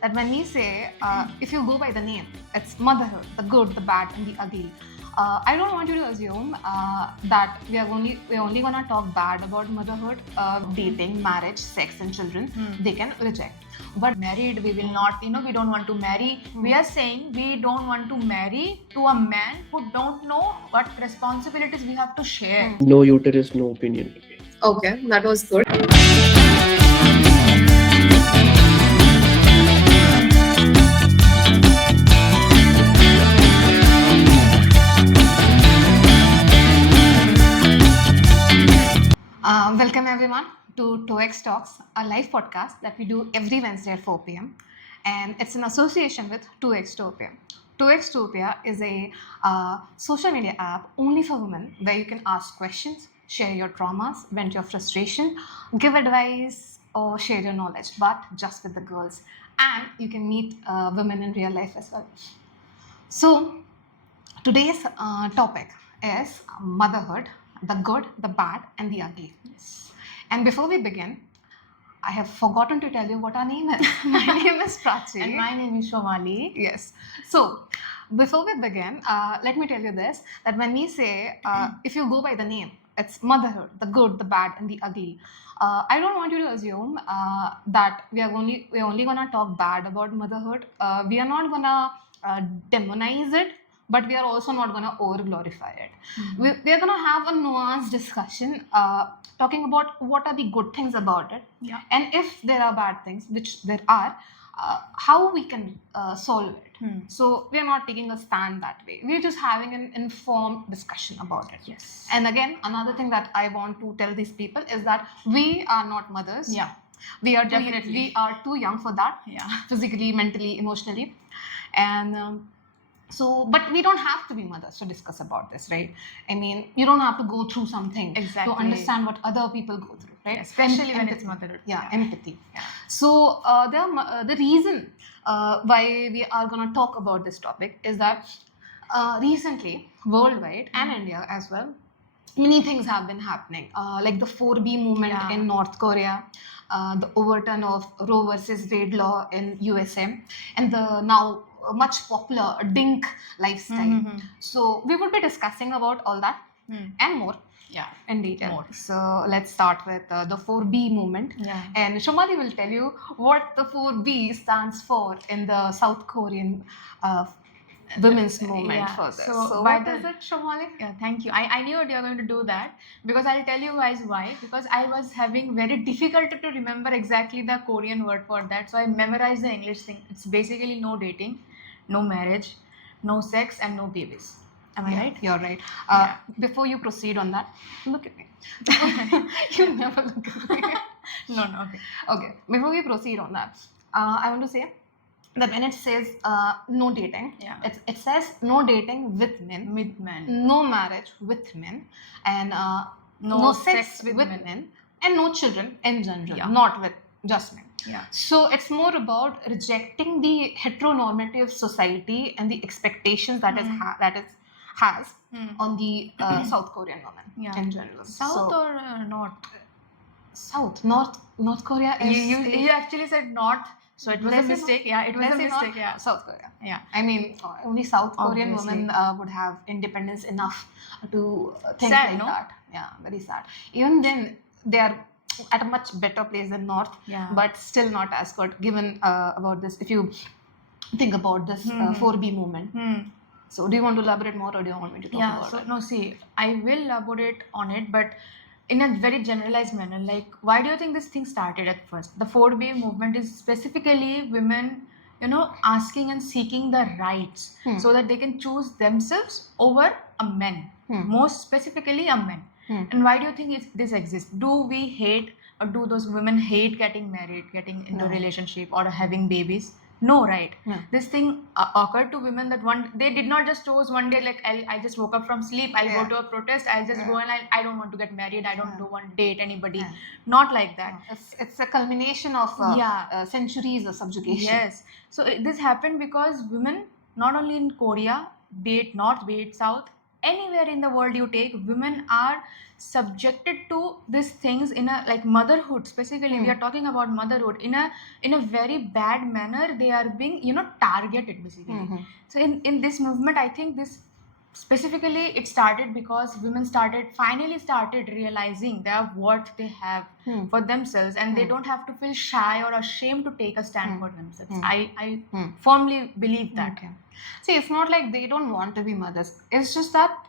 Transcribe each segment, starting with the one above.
that when we say, if you go by the name, it's motherhood, the good, the bad, and the ugly. I don't want you to assume that we're only gonna talk bad about motherhood, dating, marriage, sex, and children. They can reject. But married, we will not, we don't want to marry. We are saying we don't want to marry to a man who don't know what responsibilities we have to share. No uterus, no opinion. Okay, that was good. Welcome everyone to 2X Talks, a live podcast that we do every Wednesday at 4 p.m. And it's in association with 2Xtopia. 2Xtopia is a social media app only for women where you can ask questions, share your traumas, vent your frustration, give advice, or share your knowledge, but just with the girls. And you can meet women in real life as well. So, today's topic is motherhood, the good, the bad, and the ugly. Yes. And before we begin, I have forgotten to tell you what our name is. My name is Prachi. And my name is Shomali. Yes. So, before we begin, let me tell you this, that when we say, if you go by the name, it's motherhood, the good, the bad, and the ugly. I don't want you to assume that we're only gonna talk bad about motherhood. We are not gonna demonize it, but we are also not gonna over glorify it. We are gonna have a nuanced discussion, talking about what are the good things about it, Yeah. and if there are bad things, which there are, how we can solve it. So we are not taking a stand that way. We're just having an informed discussion about it. Yes. And again, another thing that I want to tell these people is that we are not mothers. Yeah. We are Definitely. we are too young for that. Yeah. Physically, mentally, emotionally, and so, but we don't have to be mothers to discuss about this, right? I mean, you don't have to go through something Exactly. to understand what other people go through, right? Especially when Empathy. it's motherhood. Yeah, Yeah. empathy. Yeah. So, the reason why we are going to talk about this topic is that recently, worldwide and India as well, many things have been happening, like the 4B movement Yeah. in North Korea, the overturn of Roe versus Wade law in USA, and the now much popular DINK lifestyle. So we would be discussing about all that and more Yeah. in detail. More. So let's start with the 4B movement. Yeah. And Shomali will tell you what the 4B stands for in the South Korean women's movement Yeah. for this. So So by what the- is it, Shomali? Yeah, thank you. I knew you were going to do that because I'll tell you guys why. Because I was having very difficult to remember exactly the Korean word for that. So I memorized the English thing. It's basically no dating, no marriage, no sex, and no babies. Am I Yeah, right? You're right. Yeah. Before you proceed on that, look at me. You never look at me. No, okay. Okay, before we proceed on that, I want to say that when it says no dating, Yeah. it says no dating with men, Mid-man. no marriage with men, and No sex sex with with men. men. and no children in general, Yeah. not with just men. Yeah. So it's more about rejecting the heteronormative society and the expectations that is has on the South Korean women Yeah. in general. South So, or North? North Korea is You actually said North, so it was a Let's say mistake. Yeah, it was let's a say mistake. North, Yeah. South Korea. Yeah. I mean, only South Korean Obviously. women would have independence enough to think Sad, like no? that. Yeah, very sad. Even then, they are at a much better place than North, Yeah. but still not as good. Given about this, if you think about this 4B movement. So, do you want to elaborate more, or do you want me to talk Yeah, about so it? no, see, I will elaborate on it, but in a very generalized manner. Like, why do you think this thing started at first? The 4B movement is specifically women, asking and seeking the rights so that they can choose themselves over a man, most specifically a man. And why do you think this exists? Do we hate, or do those women hate getting married, getting into a No. relationship, or having babies? No, right? No. This thing occurred to women that they did not just chose one day like I just woke up from sleep, I'll Yeah. go to a protest, I'll just Yeah. go and I don't want to get married, I don't want to date anybody. Yeah. Not like that. It's a culmination of centuries of subjugation. Yes. So this happened because women, not only in Korea, be it North, be it South, anywhere in the world you take, women are subjected to these things in a like motherhood specifically. We are talking about motherhood in a very bad manner. They are being, you know, targeted basically. Mhm. So in this movement, I think this specifically it started because women finally started realizing that what they have Hmm. for themselves, and they don't have to feel shy or ashamed to take a stand for themselves. I firmly believe that. Okay. See, it's not like they don't want to be mothers. It's just that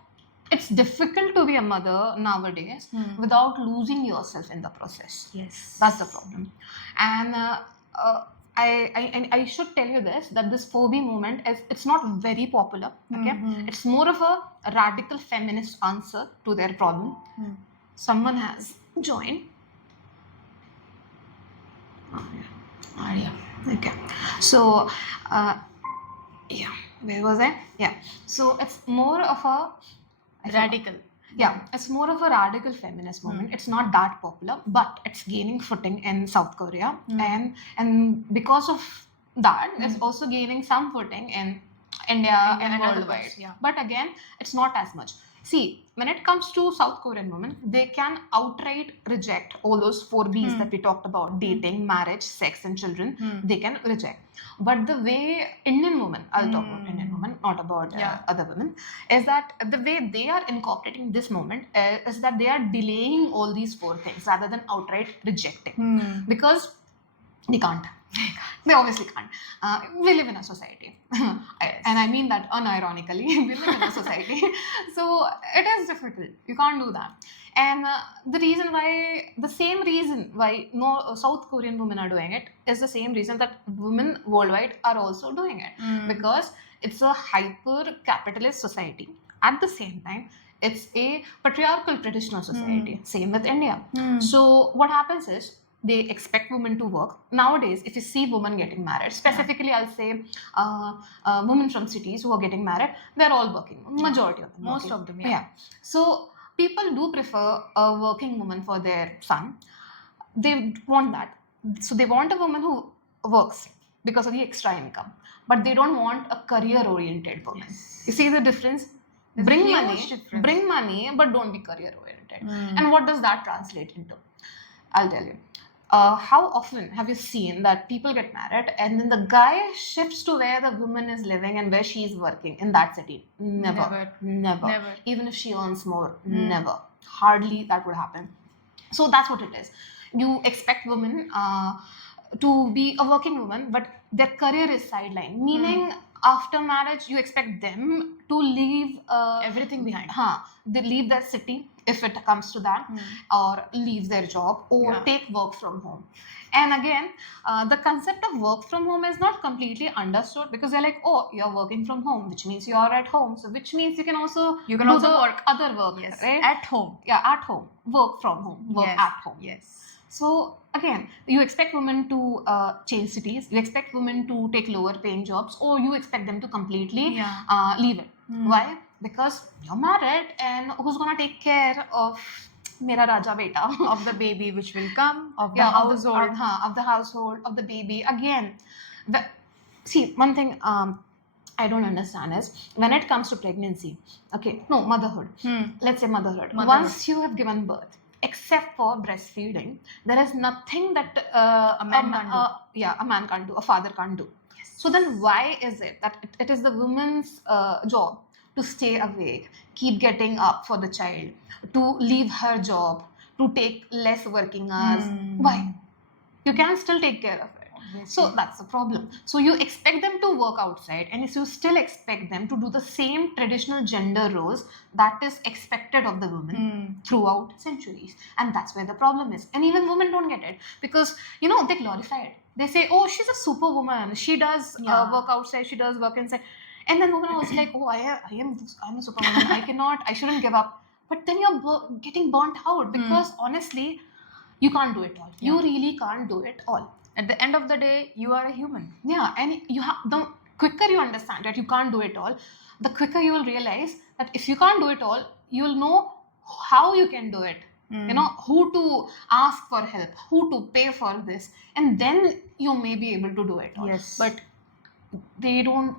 it's difficult to be a mother nowadays without losing yourself in the process. Yes. That's the problem. And uh, I should tell you this, that this phobia movement it's not very popular. Okay, it's more of a radical feminist answer to their problem. Someone has joined. Arya. Okay. So, yeah, where was I? Yeah. So it's more of a Radical. yeah, it's more of a radical feminist movement. It's not that popular, but it's gaining footing in South Korea, and because of that, it's also gaining some footing in India and and other worldwide. parts, yeah. But again, it's not as much. See, when it comes to South Korean women, they can outright reject all those four B's that we talked about: dating, marriage, sex, and children. They can reject. But the way Indian women, I'll talk about Indian women, not about other women, is that the way they are incorporating this moment is that they are delaying all these four things rather than outright rejecting, because they can't. They obviously can't. We live in a society, and I mean that unironically. We live in a society, so it is difficult. You can't do that. And the same reason why no South Korean women are doing it is the same reason that women worldwide are also doing it, because it's a hyper capitalist society. At the same time, it's a patriarchal traditional society. Same with India. So what happens is, they expect women to work. Nowadays, if you see women getting married, specifically I'll say women from cities who are getting married, they're all working. Majority of them. Most working. of them, yeah. So people do prefer a working woman for their son. They want that. So they want a woman who works because of the extra income. But they don't want a career-oriented woman. You see the difference? There's a huge difference. Bring money, but don't be career-oriented. And what does that translate into? I'll tell you. How often have you seen that people get married and then the guy shifts to where the woman is living and where she is working in that city? Never. Even if she earns more, never. Hardly that would happen. So that's what it is. You expect women to be a working woman, but their career is sidelined. Meaning, after marriage, you expect them to leave everything behind. They leave their city if it comes to that, or leave their job, or take work from home. And again, the concept of work from home is not completely understood, because they're like, oh, you're working from home, which means you're at home, so which means you can also do work other work, right? At home. Yeah, at home. Work from home. Work at home. Yes. So again, you expect women to change cities, you expect women to take lower paying jobs, or you expect them to completely leave it. Why? Because you're married, and who's gonna take care of Mera Raja Beta? Of the baby which will come, of the household. Of the household, of the baby. Again, see, one thing I don't understand is, when it comes to pregnancy, motherhood. Let's say motherhood. Once you have given birth, except for breastfeeding, there is nothing that a man can't do, a father can't do. Yes. So then why is it that it is the woman's job to stay awake, keep getting up for the child, to leave her job, to take less working hours? Why? You can still take care of it. So that's the problem. So you expect them to work outside, and you still expect them to do the same traditional gender roles that is expected of the woman throughout centuries. And that's where the problem is. And even women don't get it, because they glorify it. They say, oh, she's a superwoman, she does work outside, she does work inside. And then women are also like, oh, I'm a superwoman, I shouldn't give up. But then you're getting burnt out, because honestly, you can't do it all. You really can't do it all. At the end of the day, you are a human. Yeah, and the quicker you understand that you can't do it all, the quicker you will realize that if you can't do it all, you will know how you can do it. Who to ask for help, who to pay for this, and then you may be able to do it all. Yes. But they don't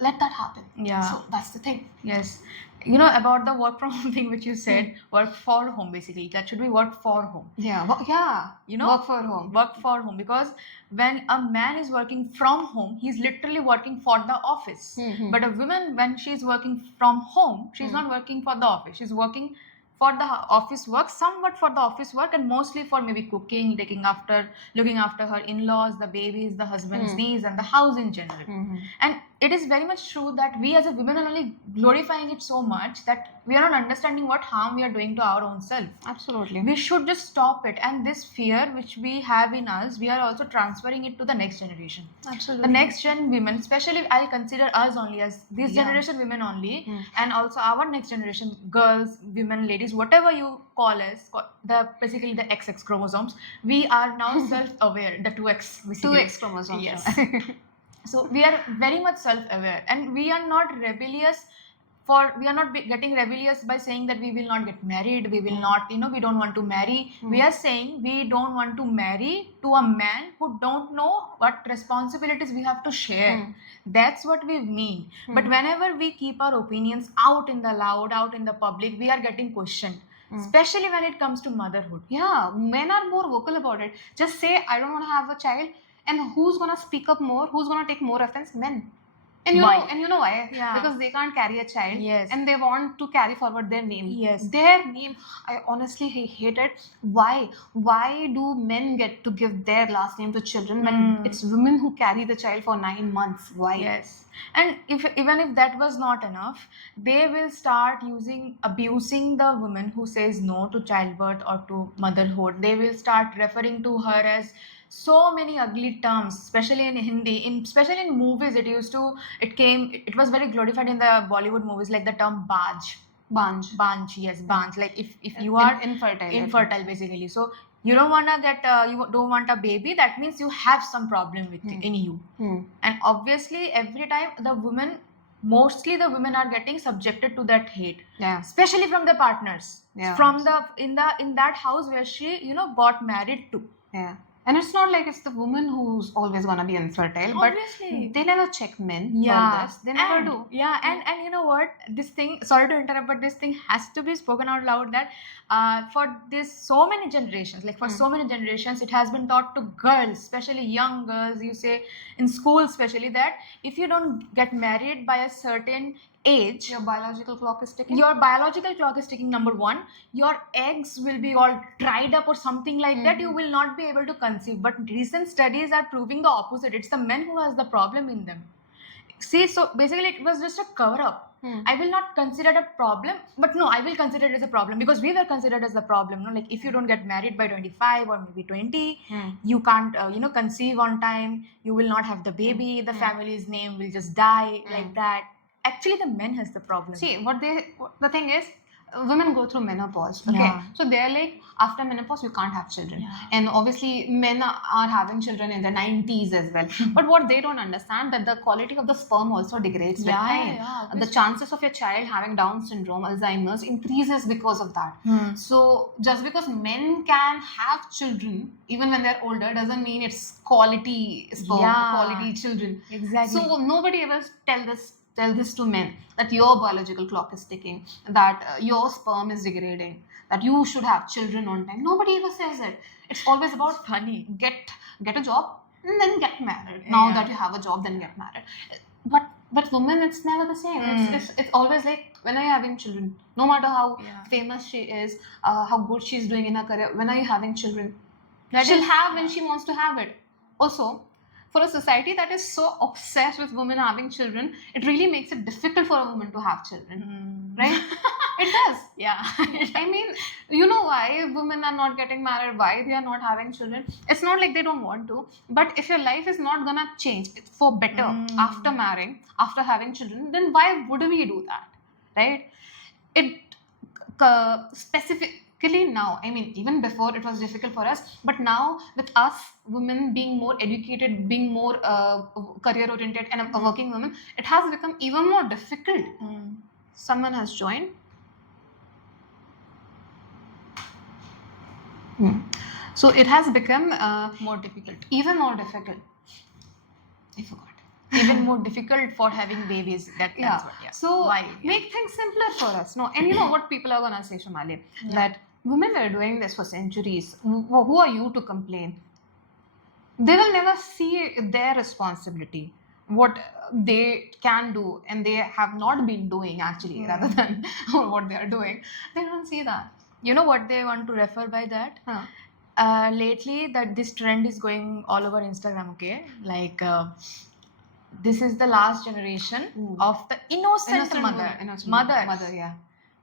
let that happen. Yeah. So that's the thing. Yes. you know, about the work from home thing which you said, work for home, basically that should be work for home, Yeah, you know, work for home. work for home, because when a man is working from home, he's literally working for the office. Mhm. But a woman, when she's working from home, she's not working for the office, she's working for the office work, somewhat for the office work, and mostly for maybe cooking, looking after her in-laws, the babies, the husband's needs, and the house in general. And it is very much true that we as a women are only glorifying it so much that we are not understanding what harm we are doing to our own self. Absolutely. We should just stop it. And this fear which we have in us, we are also transferring it to the next generation. Absolutely. The next gen women, especially I'll consider us only as this generation women only, and also our next generation girls, women, ladies, whatever you call us, the basically the XX chromosomes, we are now self-aware, the 2X basically. 2X chromosomes. Yes. So we are very much self-aware, and we are not rebellious. We are not getting rebellious by saying that we will not get married, we will not, you know, we don't want to marry. We are saying we don't want to marry to a man who don't know what responsibilities we have to share. That's what we mean. But whenever we keep our opinions out in the loud, out in the public, we are getting questioned. Especially when it comes to motherhood. Yeah, men are more vocal about it. Just say, I don't want to have a child, and who's gonna speak up more? Who's gonna take more offense? Men. And Why? you know why? Yeah. Because they can't carry a child. Yes. And they want to carry forward their name. Yes. Their name. I honestly hate it. Why? Why do men get to give their last name to children when it's women who carry the child for 9 months? Why? Yes. And even if that was not enough, they will start abusing the woman who says no to childbirth or to motherhood. They will start referring to her as so many ugly terms, especially in Hindi, especially in movies. It was very glorified in the Bollywood movies, like the term Baj. Banj, yes, Banj. Like if you are infertile basically. So you don't wanna you don't want a baby, that means you have some problem with in you. And obviously every time mostly the women are getting subjected to that hate. Yeah. Especially from the partners. Yeah. From in that house where she, you know, got married to. Yeah. And it's not like it's the woman who's always gonna be infertile, Obviously. but they never check men Yeah. for this. They never do. Yeah, and you know what? This thing, sorry to interrupt, but this thing has to be spoken out loud that for this so many generations, like for so many generations, it has been taught to girls, especially young girls, you say in school especially, that if you don't get married by a certain age, Your biological clock is ticking. your biological clock is ticking, number one. Your eggs will be all dried up or something like that. You will not be able to conceive. But recent studies are proving the opposite. It's the men who has the problem in them. See, so basically it was just a cover up. I will not consider it a problem, but no, I will consider it as a problem because we were considered as the problem. No, like if you don't get married by 25 or maybe 20, you can't, conceive on time. You will not have the baby. The family's name will just die like that. Actually, the men has the problem. See, the thing is, women go through menopause. Okay, Yeah. so they're like, after menopause, you can't have children. Yeah. And obviously, men are having children in their 90s as well. But what they don't understand that the quality of the sperm also degrades with time. Yeah, The obviously. chances of your child having Down syndrome, Alzheimer's increases because of that. So just because men can have children even when they're older doesn't mean it's quality sperm, Yeah. quality children. Exactly. So nobody ever tell this to men, that your biological clock is ticking, that your sperm is degrading, that you should have children on time. Nobody ever says it. It's always about funny. Get a job and then get married. Now Yeah. that you have a job, then get married. But women, it's never the same. It's always like, when are you having children? No matter how famous she is, how good she's doing in her career, when are you having children? She'll have when she wants to have it. Also, for a society that is so obsessed with women having children, it really makes it difficult for a woman to have children, right? It does. Yeah. I mean, you know why women are not getting married, why they are not having children. It's not like they don't want to, but if your life is not gonna change for better after marrying, after having children, then why would we do that, right? It specifically now, I mean, even before it was difficult for us, but now with us women being more educated, being more career oriented and a working woman, it has become even more difficult. Someone has joined. So it has become More difficult. even more difficult. I forgot. even more difficult for having babies. That's Yeah. what. Yeah. So Why? Yeah. make things simpler for us. No, and you know what people are gonna say, Shumali, Yeah. that women were doing this for centuries. Who are you to complain? They will never see their responsibility, what they can do, and they have not been doing actually, rather than what they are doing. They don't see that. You know what they want to refer by that? Huh. Lately, that this trend is going all over Instagram. Okay, like this is the last generation Ooh. of the innocent mother. Innocent Mothers. mother, yeah.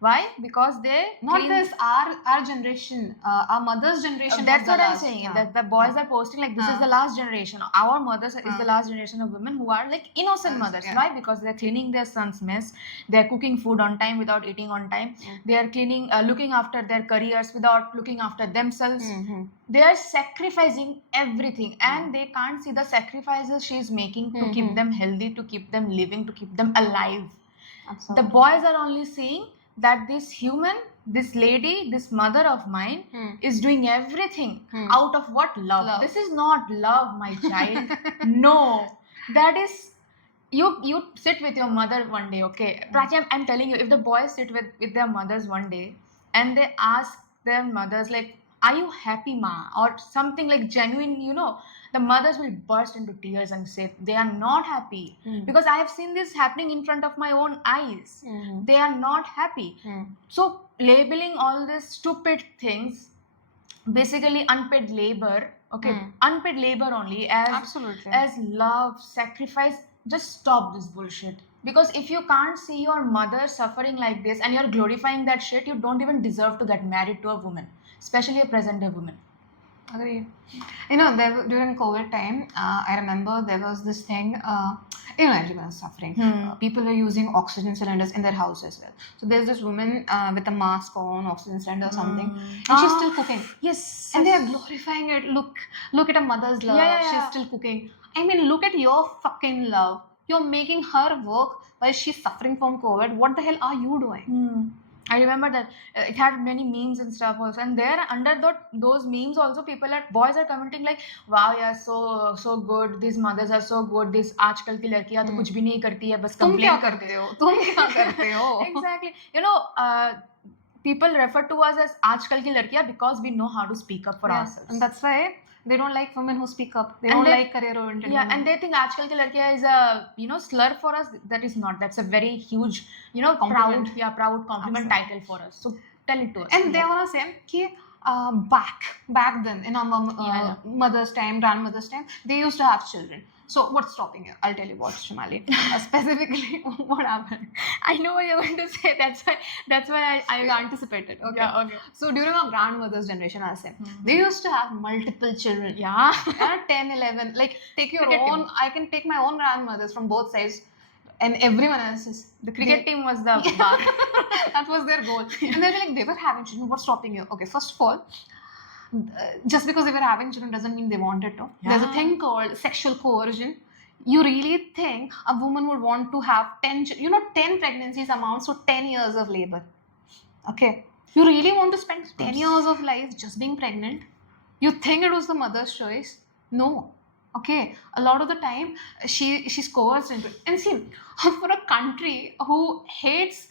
Why? Because they Not clean- this, our generation, our mother's generation. That's was the what I'm last. saying. Yeah. That the boys are posting like this is the last generation. Our mothers is the last generation of women who are like innocent mothers. Yeah. Why? Because they're cleaning their son's mess. They're cooking food on time without eating on time. They are cleaning, looking after their careers without looking after themselves. Mhm. They are sacrificing everything, and they can't see the sacrifices she's making to keep them healthy, to keep them living, to keep them alive. Absolutely. The boys are only seeing that this human, this lady, this mother of mine is doing everything out of what? Love. This is not love, my child. No, that is you sit with your mother one day. Okay, Prachi, I'm telling you, if the boys sit with their mothers one day and they ask their mothers like, are you happy, ma, or something like genuine, you know, the mothers will burst into tears and say they are not happy, because I have seen this happening in front of my own eyes. They are not happy. So labeling all these stupid things, basically unpaid labor, okay, unpaid labor only, as Absolutely. as love, sacrifice, just stop this bullshit. Because if you can't see your mother suffering like this and you're glorifying that shit, you don't even deserve to get married to a woman, especially a present day woman. Agreed. You know, during COVID time, I remember there was this thing, you know, everyone was suffering. People were using oxygen cylinders in their house as well. So there's this woman with a mask on, oxygen cylinder or something, and she's still cooking. Yes. And they are glorifying it. Look at a mother's love. Yeah. She's still cooking. I mean, look at your fucking love. You're making her work while she's suffering from COVID. What the hell are you doing? I remember that it had many memes and stuff also, and there under those memes also, boys are commenting like, wow, yeah, so good, these mothers are so good, this आजकल की लड़कियां तो कुछ भी नहीं करती है, बस तुम क्या complain करते हो? तुम क्या करते हो? Exactly. You know, people refer to us as आजकल की लड़कियां because we know how to speak up for ourselves. And that's why they don't like women who speak up. They And don't they- like career-oriented Yeah, women. and they think आजकल की लड़कियां is a slur for us. That is not. That's a very huge, Compliment. proud compliment title for us. So tell it to us. And they want to say कि back then in our mother's time, grandmother's time, they used to have children. So what's stopping you? I'll tell you what, Shumali. Specifically, what happened? I know what you're going to say. That's why I anticipated. Okay. Yeah, okay. So during our grandmother's generation, I'll say, they used to have multiple children. Yeah. 10, 11. Like, take your Cricket own. I can take my own grandmothers from both sides, and everyone else's. The cricket team was the bar. That was their goal. And they were like, they were having children. What's stopping you? Okay, first of all, just because they were having children doesn't mean they wanted to. There's a thing called sexual coercion. You really think a woman would want to have 10 pregnancies amounts to 10 years of labor. Okay. You really want to spend 10 years of life just being pregnant? You think it was the mother's choice? No. Okay. A lot of the time, she's coerced into it. And see, for a country who hates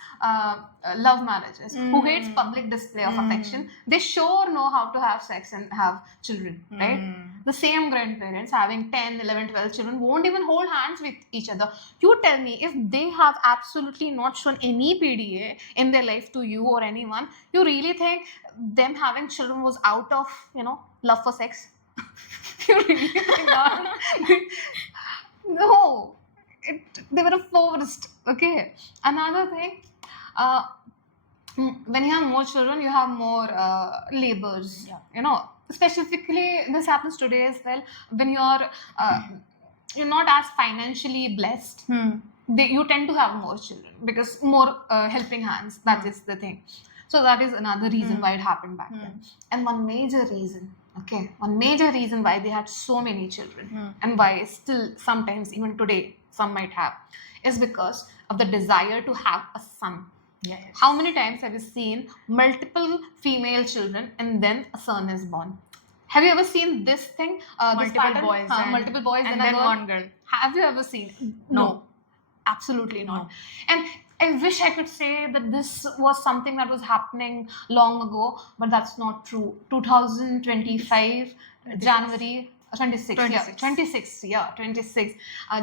love marriages, who hates public display of affection, they sure know how to have sex and have children, right? The same grandparents having 10, 11, 12 children won't even hold hands with each other. You tell me, if they have absolutely not shown any PDA in their life to you or anyone, you really think them having children was out of, love for sex? You really think that? No. They were forced. Okay. Another thing, when you have more children, you have more labors. Yeah. Specifically, this happens today as well. When you're not as financially blessed, you tend to have more children because more helping hands. That is the thing. So that is another reason why it happened back then. And one major reason why they had so many children and why still sometimes even today some might have is because of the desire to have a son. Yes. How many times have you seen multiple female children and then a son is born? Have you ever seen this thing? This Multiple pattern? boys Multiple boys and a then girl? one girl. Have you ever seen? No. Absolutely not. No. And I wish I could say that this was something that was happening long ago, but that's not true. 2025 January 26, 26. 26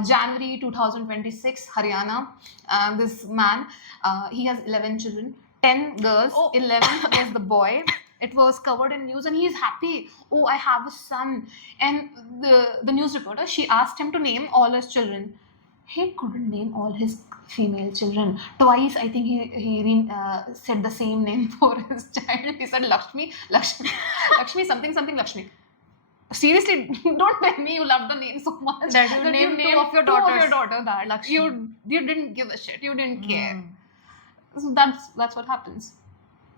January 2026, Haryana. This man, he has 11 children, 10 girls. Oh. 11 was the boy. It was covered in news, and he's happy. Oh, I have a son. And the news reporter, she asked him to name all his children. He couldn't name all his female children. Twice, I think he said the same name for his child. He said Lakshmi, Lakshmi, Lakshmi, something, Lakshmi. Seriously, don't tell me you love the name so much That you named two named of your two of daughters your daughter that Lakshmi. you didn't give a shit. You didn't care. Mm. So that's what happens,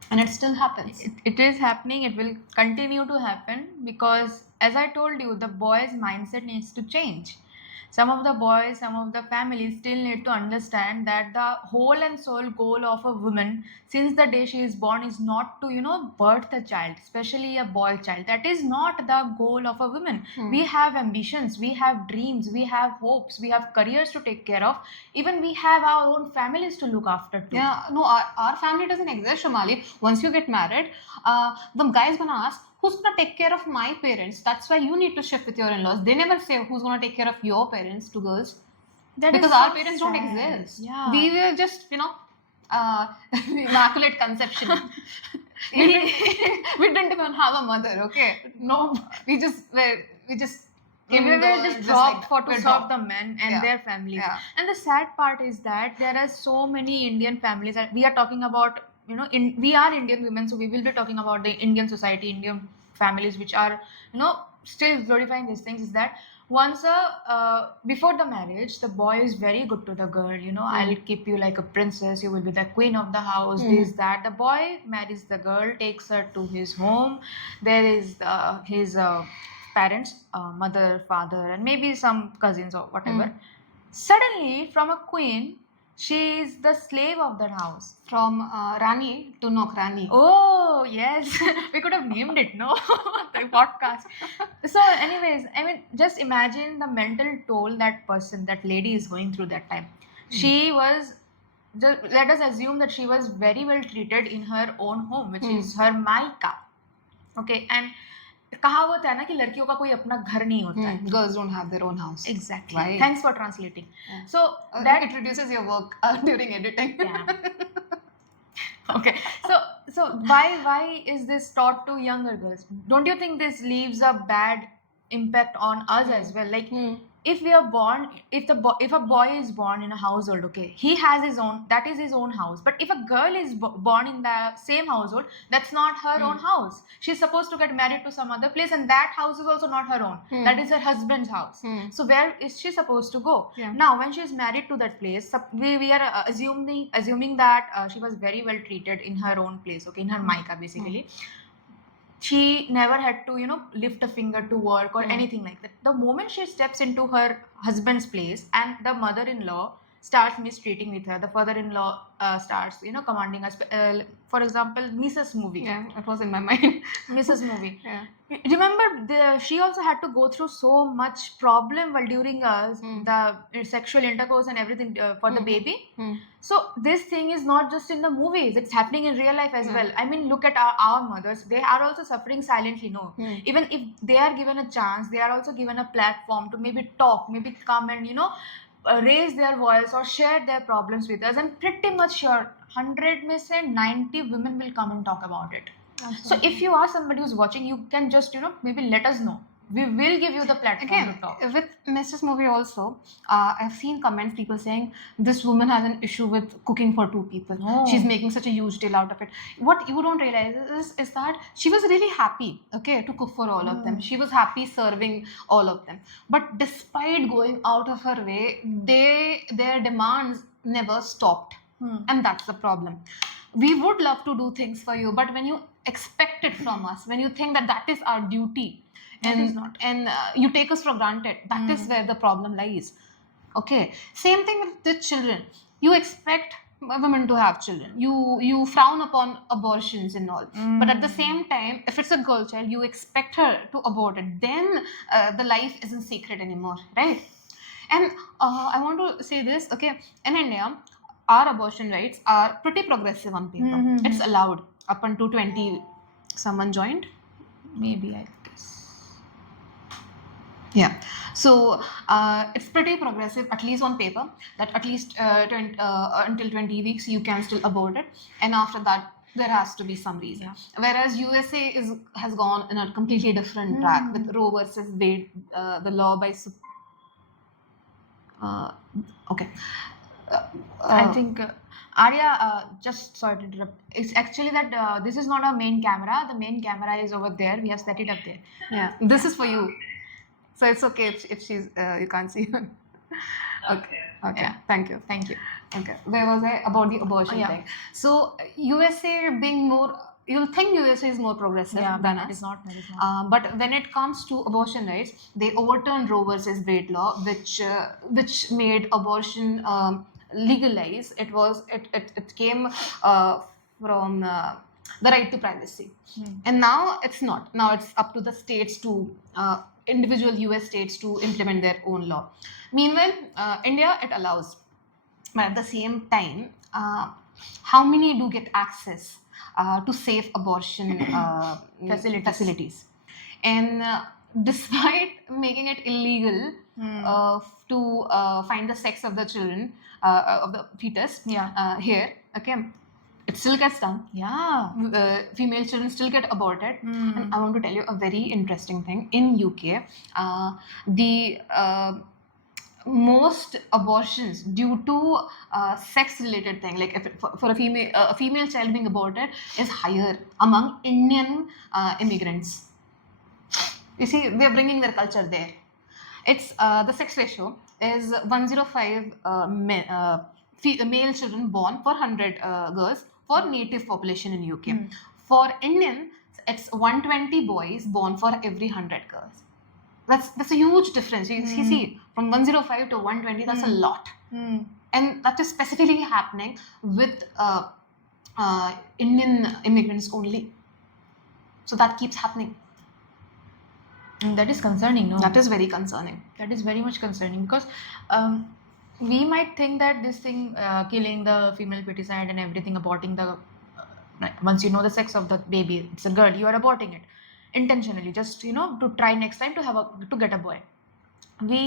and it still happens. It is happening. It will continue to happen because, as I told you, the boys' mindset needs to change. Some of the boys, some of the families still need to understand that the whole and sole goal of a woman since the day she is born is not to, birth a child, especially a boy child. That is not the goal of a woman. We have ambitions, we have dreams, we have hopes, we have careers to take care of. Even we have our own families to look after too. Yeah, no, our family doesn't exist, Shamali. Once you get married, the guy is gonna ask, who's gonna take care of my parents? That's why you need to shift with your in-laws. They never say who's gonna take care of your parents to girls. That Because is our so parents don't sad. exist. Yeah. We were just, immaculate conception. we didn't even have a mother, okay? No, we just we came were in the world just just dropped like that. for to We're serve dropped. the men and Yeah. their families. Yeah. And the sad part is that there are so many Indian families, and we are talking about, we are Indian women, so we will be talking about the Indian society, Indian families, which are, still glorifying these things. Is that once before the marriage, the boy is very good to the girl. I'll keep you like a princess. You will be the queen of the house. This, that. The boy marries the girl, takes her to his home. There is his parents, mother, father, and maybe some cousins or whatever. Suddenly, from a queen, she is the slave of that house. From Rani to Nokrani. Oh, yes. We could have named it, no? The podcast. So, anyways, I mean, just imagine the mental toll that person, that lady is going through that time. She was, let us assume that she was very well treated in her own home, which is her maika. Okay, and कहावत है ना कि लड़कियों का कोई अपना घर नहीं होता है. Girls don't have their own house. Exactly. Right. Thanks for translating. Yeah. So That it reduces your work during editing. Yeah. Okay. So why is this taught to younger girls? Don't you think this leaves a bad impact on us as well? Like if we are born, if a boy is born in a household, okay, he has his own, that is his own house. But if a girl is born in the same household, that's not her own house. She's supposed to get married to some other place, and that house is also not her own. That is her husband's house. So where is she supposed to go? Yeah. Now, when she is married to that place, we are assuming that she was very well treated in her own place, okay, in her maika basically. She never had to, lift a finger to work or anything like that. The moment she steps into her husband's place and the mother-in-law starts mistreating with her, the father-in-law starts, commanding us. For example, Mrs. Movie. Yeah, it was in my mind. Mrs. Movie. Yeah. Remember, she also had to go through so much problem while during the sexual intercourse and everything for the baby. So this thing is not just in the movies; it's happening in real life as well. I mean, look at our mothers; they are also suffering silently. No, even if they are given a chance, they are also given a platform to maybe talk, maybe come and raise their voice or share their problems with us. And pretty much sure, 100 may say 90 women will come and talk about it. Absolutely. So if you are somebody who's watching, you can just maybe let us know. We will give you the platform Again, to talk. with Mrs. Movie also, I've seen comments, people saying this woman has an issue with cooking for 2 people. No. She's making such a huge deal out of it. What you don't realize is that she was really happy, okay, to cook for all of them. She was happy serving all of them. But despite going out of her way, their demands never stopped. And that's the problem. We would love to do things for you, but when you expect it from us, when you think that is our duty, and you take us for granted, that is where the problem lies. Okay, same thing with the children. You expect women to have children. You frown upon abortions and all, but at the same time, if it's a girl child, you expect her to abort it. Then the life isn't sacred anymore, right? And I want to say this, okay, in India, our abortion rights are pretty progressive on paper. Mhm. It's allowed up until 20. Someone joined? Maybe, I guess. Yeah. So it's pretty progressive, at least on paper, that at least until 20 weeks you can still abort it. And after that, there has to be some reason. Yeah. Whereas USA has gone in a completely different track with Roe versus Wade, the law by. Okay. I think Arya, just sorry to interrupt. It's actually that this is not our main camera. The main camera is over there. We have set it up there. Yeah, this is for you. So it's okay if she's you can't see her. Okay. Okay. Yeah. Thank you. Thank you. Okay. Where was I? About the abortion Yeah. thing. So USA being more, you'll think USA is more progressive than It us. is not. It is not. But when it comes to abortion rights, they overturned Roe versus Wade law, which made abortion legalized. It came from the right to privacy, and now it's not. Now it's up to the states to individual US states to implement their own law. Meanwhile, India, it allows, but at the same time, how many do get access to safe abortion facilities? And despite making it illegal to find the sex of the children, of the fetus, Yeah. here, okay, it still gets done. Yeah. Female children still get aborted. Mm. And I want to tell you a very interesting thing. In UK, the most abortions due to sex related thing, like if for a female child being aborted, is higher among Indian immigrants. You see, they're bringing their culture there. It's the sex ratio is 105 male children born for 100 girls for native population in UK. For Indian, it's 120 boys born for every 100 girls. That's a huge difference. You see, from 105 to 120, that's a lot. And that is specifically happening with Indian immigrants only. So that keeps happening. That is concerning, no? That is very concerning. That is very much concerning because we might think that this thing, killing the female feticide and everything, aborting the, once you know the sex of the baby, it's a girl, you are aborting it intentionally, just to try next time to get a boy.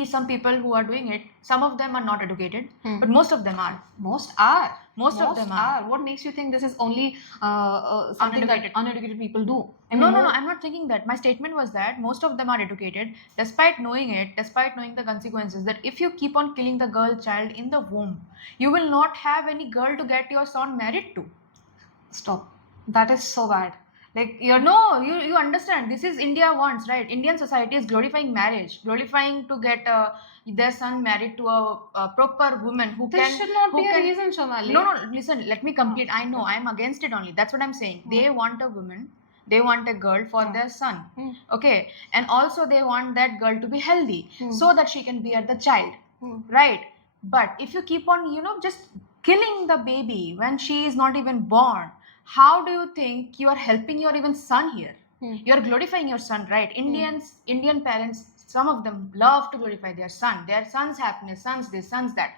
Some people who are doing it, some of them are not educated, but most of them are. Most are. Most of them are. What makes you think this is only something that uneducated people do? No, I'm not thinking that. My statement was that most of them are educated, despite knowing it, despite knowing the consequences, that if you keep on killing the girl child in the womb, you will not have any girl to get your son married to. Stop. That is so bad. Like you understand, this is India wants, right? Indian society is glorifying marriage, glorifying to get their son married to a proper woman who this can. should not who be can, a reason, Shomali. No, listen, let me complete. I know, I'm against it only. That's what I'm saying. They want a woman, they want a girl for their son. Okay, and also they want that girl to be healthy so that she can bear the child, right? But if you keep on, just killing the baby when she is not even born, how do you think you are helping your even son here? You are glorifying your son, right? Indian parents, some of them love to glorify their son's happiness, son's this, son's that.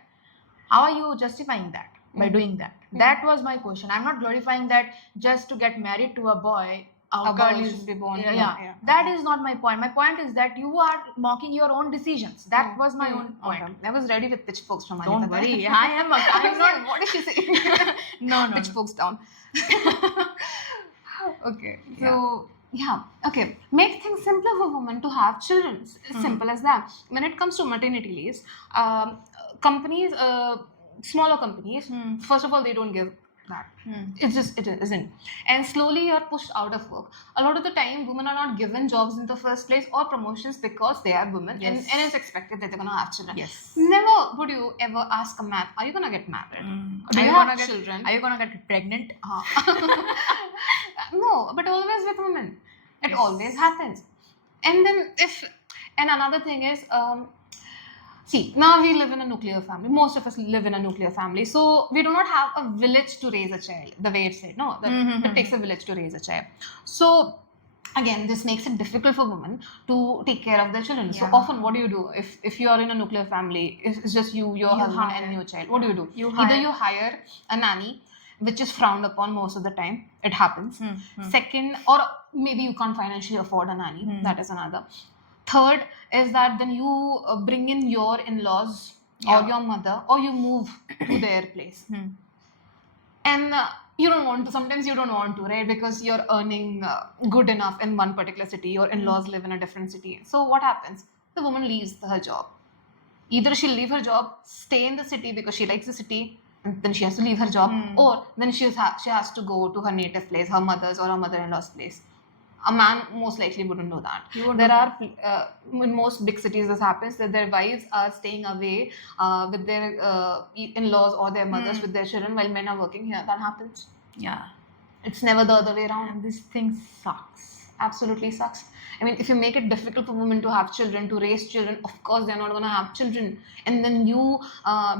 How are you justifying that by doing that? That was my question. I'm not glorifying that just to get married to a boy. A girl should be born. Yeah. That is not my point. My point is that you are mocking your own decisions. That was my own point. Okay. I was ready with pitchforks from Don't worry. I'm not. What did she say? No. Pitchforks down. Okay. So yeah. Okay. Make things simpler for women to have children. It's simple as that. When it comes to maternity leaves, companies, smaller companies, first of all, they don't give that. It isn't. And slowly you're pushed out of work. A lot of the time, women are not given jobs in the first place or promotions because they are women, and it's expected that they're gonna have children. Yes. Never would you ever ask a man, are you gonna get married? Do you have children? Are you gonna get pregnant? No, but always with women. It always happens. And then and another thing is, see, now we live in a nuclear family. Most of us live in a nuclear family. So we do not have a village to raise a child, the way it said. No, it takes a village to raise a child. So again, this makes it difficult for women to take care of their children. So Yeah. often, what do you do if you are in a nuclear family? It's just you, your You husband, hire- and your child. What do? You Either hire- you hire a nanny, which is frowned upon most of the time. It happens. Second, or maybe you can't financially afford a nanny. That is another. Third is that then you bring in your in-laws or Yeah. your mother, or you move to their place. And you don't want to, sometimes you don't want to, right? Because you're earning good enough in one particular city, your in-laws live in a different city. So what happens? The woman leaves her job. Either she'll leave her job, stay in the city because she likes the city, and then she has to leave her job, or then she has to go to her native place, her mother's or her mother-in-law's place. A man most likely wouldn't do that. He won't There do are in most big cities this happens, that their wives are staying away with their in-laws or their mothers with their children while men are working here. That happens. Yeah. It's never the other way around. And this thing sucks. Absolutely sucks. I mean, if you make it difficult for women to have children, to raise children, of course they're not going to have children. And then you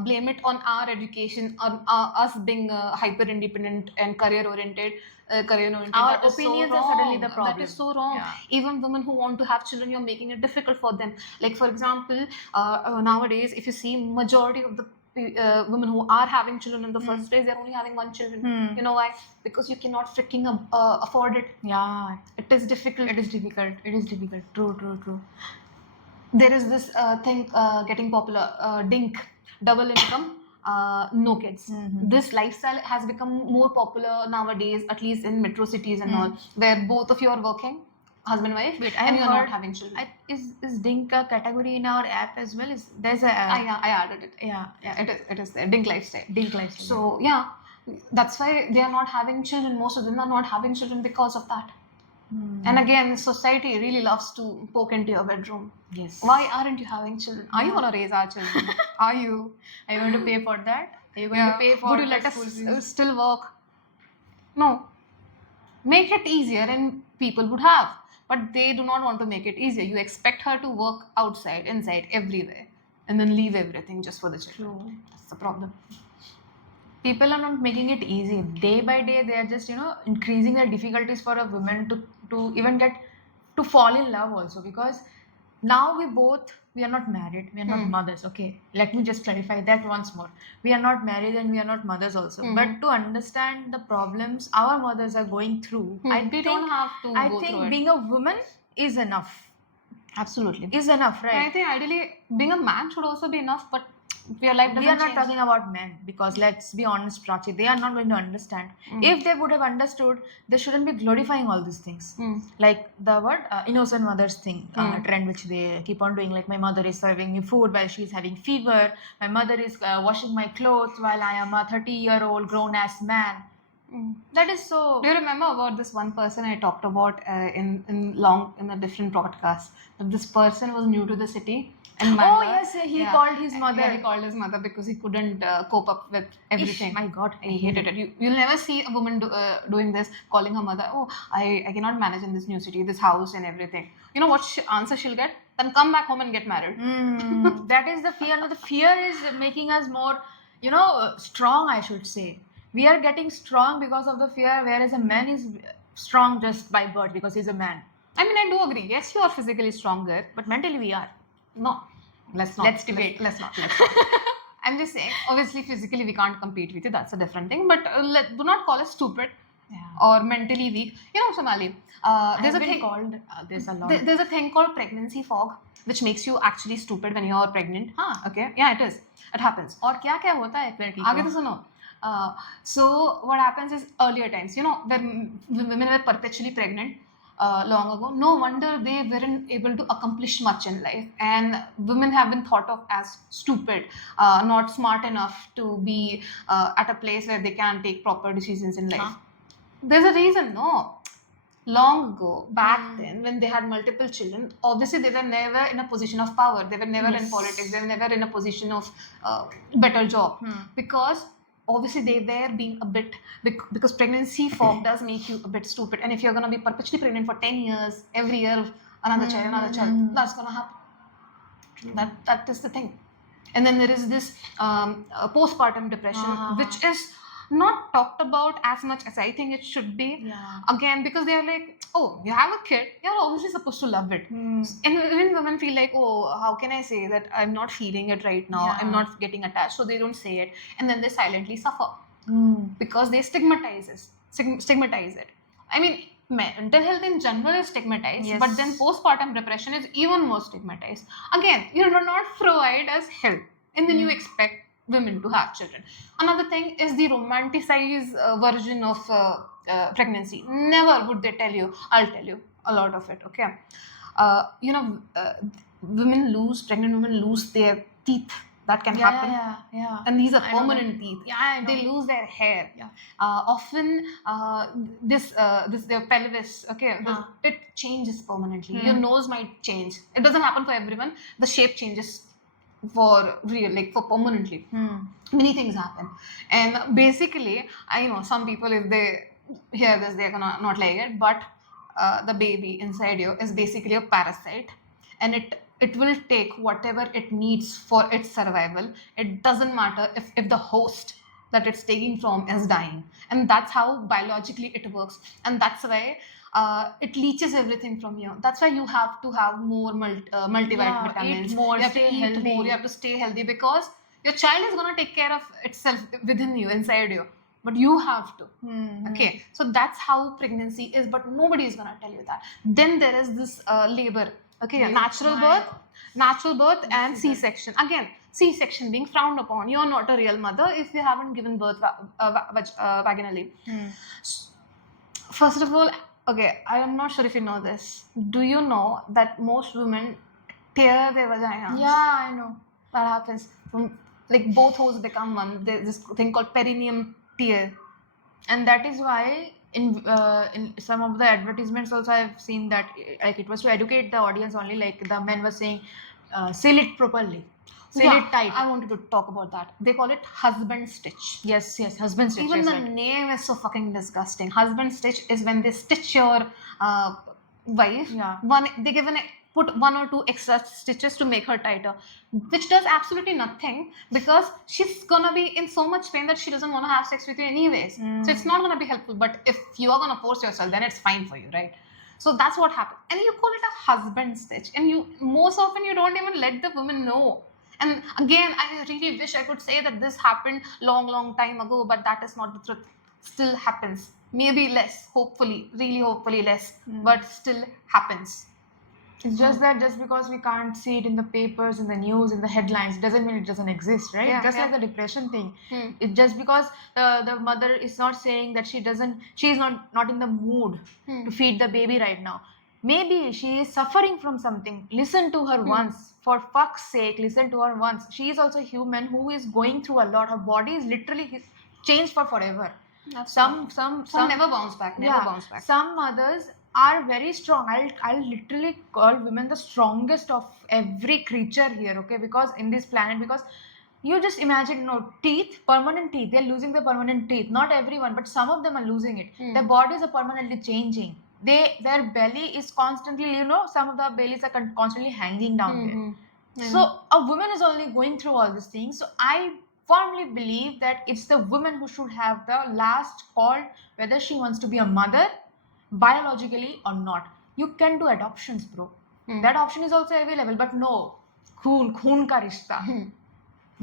blame it on our education, on us being hyper independent and career oriented. Our That is so opinions are suddenly the wrong. problem. That is so wrong. Yeah. Even women who want to have children, you're making it difficult for them. Like, for example, nowadays, if you see majority of the women who are having children in the first place, they're only having one children. You know why? Because you cannot freaking afford it. Yeah. It is difficult. It is difficult. It is difficult. True. There is this thing getting popular, DINK, double income, no kids. This lifestyle has become more popular nowadays, at least in metro cities and all, where both of you are working, husband wife, Wait, I and have you're not heard- having children. Is DINK a category in our app as well? There's a I added it. yeah, Yeah, it is there. DINK lifestyle. DINK lifestyle. So yeah, that's why they are not having children. Most of them are not having children because of that. And again, society really loves to poke into your bedroom. yes. Why aren't you having children? Are you gonna raise our children? Are you? Are you going to pay for that? Are you going to pay for Would you the let us school fees? still work? No. Make it easier, and people would have. But they do not want to make it easier. You expect her to work outside, inside, everywhere, and then leave everything just for the children. True. That's the problem. People are not making it easy. Day by day, they are just increasing the difficulties for a woman to even get to fall in love also, because now we are not married, we are not mothers. Okay, let me just clarify that once more. We are not married and we are not mothers also. But to understand the problems our mothers are going through, We don't have to I go think through it. being a woman is enough. Absolutely. Is enough, And I right? think ideally being a man should also be enough, but your life doesn't We are not change. talking about men, because let's be honest, Prachi, they are not going to understand. If they would have understood, they shouldn't be glorifying all these things. Like the word innocent mothers thing, trend which they keep on doing. Like, my mother is serving me food while she is having fever. My mother is washing my clothes while I am a 30-year-old grown ass man. That is so. Do you remember about this one person I talked about in a different broadcast? That this person was new to the city. And Oh yes, he called his mother. Yeah, he called his mother because he couldn't cope up with everything. Ish, my God, I hated it. You'll never see a woman doing this, calling her mother, oh, I cannot manage in this new city, this house and everything. You know what answer she'll get? Then come back home and get married. That is the fear. No, the fear is making us more, strong, I should say. We are getting strong because of the fear, whereas a man is strong just by birth because he's a man. I mean, I do agree. Yes, you are physically stronger. But mentally we are. No, let's not. Let's debate. Let's not. I'm just saying, obviously, physically we can't compete with you. That's a different thing. But do not call us stupid or mentally weak. You know, Somali, there's a thing called. There's a lot. There's a thing called pregnancy fog, which makes you actually stupid when you're pregnant. हाँ. Okay. Yeah, it is. It happens. और क्या होता है एक लड़की को? आगे तो सुनो. So what happens is earlier times, when women were perpetually pregnant long ago, no wonder they weren't able to accomplish much in life, and women have been thought of as stupid, not smart enough to be at a place where they can take proper decisions in life. Huh? There's a reason, no. Long ago, back then, when they had multiple children, obviously they were never in a position of power. They were never in Yes. politics. They were never in a position of better job, because obviously they were being a bit, because pregnancy fog does make you a bit stupid. And if you're going to be perpetually pregnant for 10 years, every year another child, that's going to happen. That is the thing. And then there is this postpartum depression, which is not talked about as much as I think it should be. Yeah. Again, because they are like, oh, you have a kid, you're obviously supposed to love it. And even women feel like, oh, how can I say that I'm not feeling it right now? I'm Yeah. not getting attached, so they don't say it, and then they silently suffer Mm. because they stigmatize it. I mean, mental health in general is stigmatized, Yes. but then postpartum depression is even more stigmatized. Again, you do not provide us help, and then you expect women to have children. Another thing is the romanticized version of pregnancy. Never would they tell you. I'll tell you a lot of it. Okay, you know, pregnant women lose their teeth. That can happen. Yeah. And these are I know that. permanent teeth. Yeah, I know. They lose their hair. Yeah. Often, this their pelvis. Okay, it changes permanently. Your nose might change. It doesn't happen for everyone. The shape changes for real, like for permanently. Many things happen, and basically, I know some people, if they hear this, they're gonna not like it, but the baby inside you is basically a parasite, and it will take whatever it needs for its survival. It doesn't matter if the host that it's taking from is dying, and that's how biologically it works, and that's why it leaches everything from you. That's why you have to have more multivitamins. Eat more, You have to stay eat healthy. more. You have to stay healthy because your child is gonna take care of itself within you, inside you. But you have to. Okay, so that's how pregnancy is, but nobody is gonna tell you that. Then there is this labor. Okay, Yes, natural birth and This is it. C-section. Again, C-section being frowned upon. You're not a real mother if you haven't given birth vaginally. First of all, okay, I am not sure if you know this. Do you know that most women tear their vaginas? Yeah, I know. That happens. From like both holes become one. There's this thing called perineum tear. And that is why in some of the advertisements also I've seen that like it was to educate the audience only, like the men were saying seal it properly, seal it tight. I wanted to talk about that. They call it husband stitch. Yes, husband stitch. Even yes, the right. name is so fucking disgusting. Husband stitch is when they stitch your wife. Yeah. They put one or two extra stitches to make her tighter, which does absolutely nothing because she's gonna be in so much pain that she doesn't want to have sex with you anyways. So it's not gonna be helpful. But if you are gonna force yourself, then it's fine for you, right? So that's what happened. And you call it a husband stitch, and you most often you don't even let the woman know. And again, I really wish I could say that this happened long time ago, but that is not the truth. Still happens. Maybe less, hopefully, really hopefully less, but still happens. It's just that just because we can't see it in the papers, in the news, in the headlines, doesn't mean it doesn't exist, right? Yeah, just yeah. like the depression thing. It's just because the mother is not saying that she is not in the mood to feed the baby right now. Maybe she is suffering from something. Listen to her once. For fuck's sake, listen to her once. She is also human who is going through a lot. Her body is literally changed for forever. Some never bounce back. Never bounce back. Some mothers are very strong. I'll literally call women the strongest of every creature here, okay? Because in this planet, because you just imagine, teeth, permanent teeth. They're losing their permanent teeth. Not everyone, but some of them are losing it. Their bodies are permanently changing. Their belly is constantly, some of the bellies are constantly hanging down there. So a woman is only going through all these things. So I firmly believe that it's the woman who should have the last call whether she wants to be a mother biologically or not. You can do adoptions, bro. That option is also available, but no, khoon ka rishta.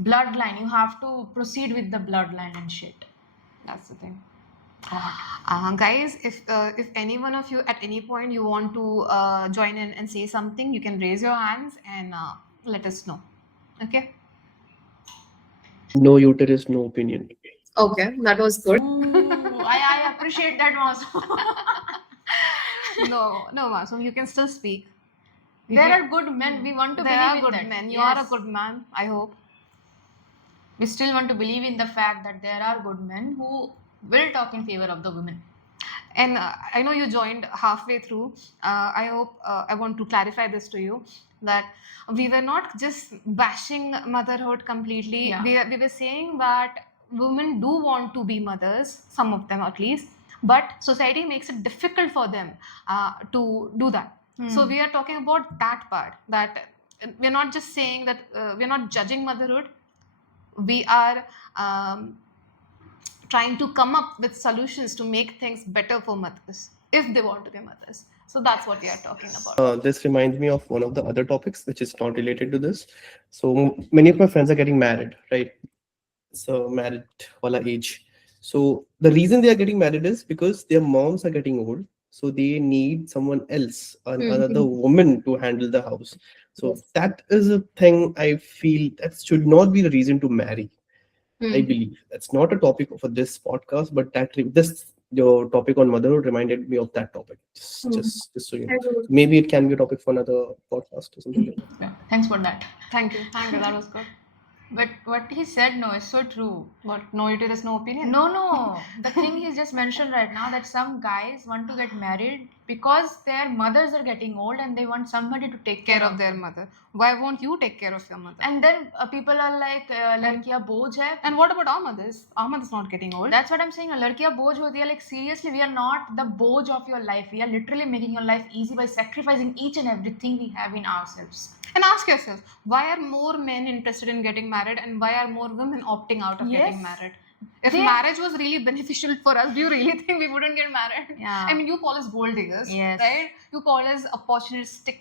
Bloodline, you have to proceed with the bloodline and shit. That's the thing. Guys, if any one of you at any point you want to join in and say something, you can raise your hands and let us know. Okay. No uterus, no opinion. Okay, that was good. Ooh, I appreciate that also. No, Masoom, you can still speak. There are good men. We want to There believe are in good that. men. You Yes. are a good man, I hope. We still want to believe in the fact that there are good men who will talk in favor of the women. And I know you joined halfway through. I hope I want to clarify this to you that we were not just bashing motherhood completely. Yeah. We were saying that women do want to be mothers, some of them at least, but society makes it difficult for them to do that. So we are talking about that part, that we're not just saying that we're not judging motherhood. We are trying to come up with solutions to make things better for mothers. if they want to be mothers. So that's what we are talking about. This reminds me of one of the other topics which is not related to this. So many of my friends are getting married, right? So married wala age. So the reason they are getting married is because their moms are getting old. So they need someone else, another woman to handle the house. So that is a thing I feel that should not be the reason to marry. I believe that's not a topic for this podcast, but this your topic on motherhood reminded me of that topic. Just so you know, maybe it can be a topic for another podcast or something like that. Yeah, thanks for that. Thank you. That was good. But what he said, no, is so true. But no uterus, no opinion. No. The thing he just mentioned right now, that some guys want to get married because their mothers are getting old and they want somebody to take Care of their mother. Why won't you take care of your mother? And then people are like, "Ladkiya boj hai." And what about our mothers? Our mother's not getting old. That's what I'm saying. Ladkiya boj hoti hai. Like, seriously, we are not the boj of your life. We are literally making your life easy by sacrificing each and everything we have in ourselves. And ask yourself, why are more men interested in getting married and why are more women opting out of getting Yes. married? If They- marriage was really beneficial for us, do you really think we wouldn't get married? Yeah. I mean, you call us gold diggers, Yes. right? You call us opportunistic,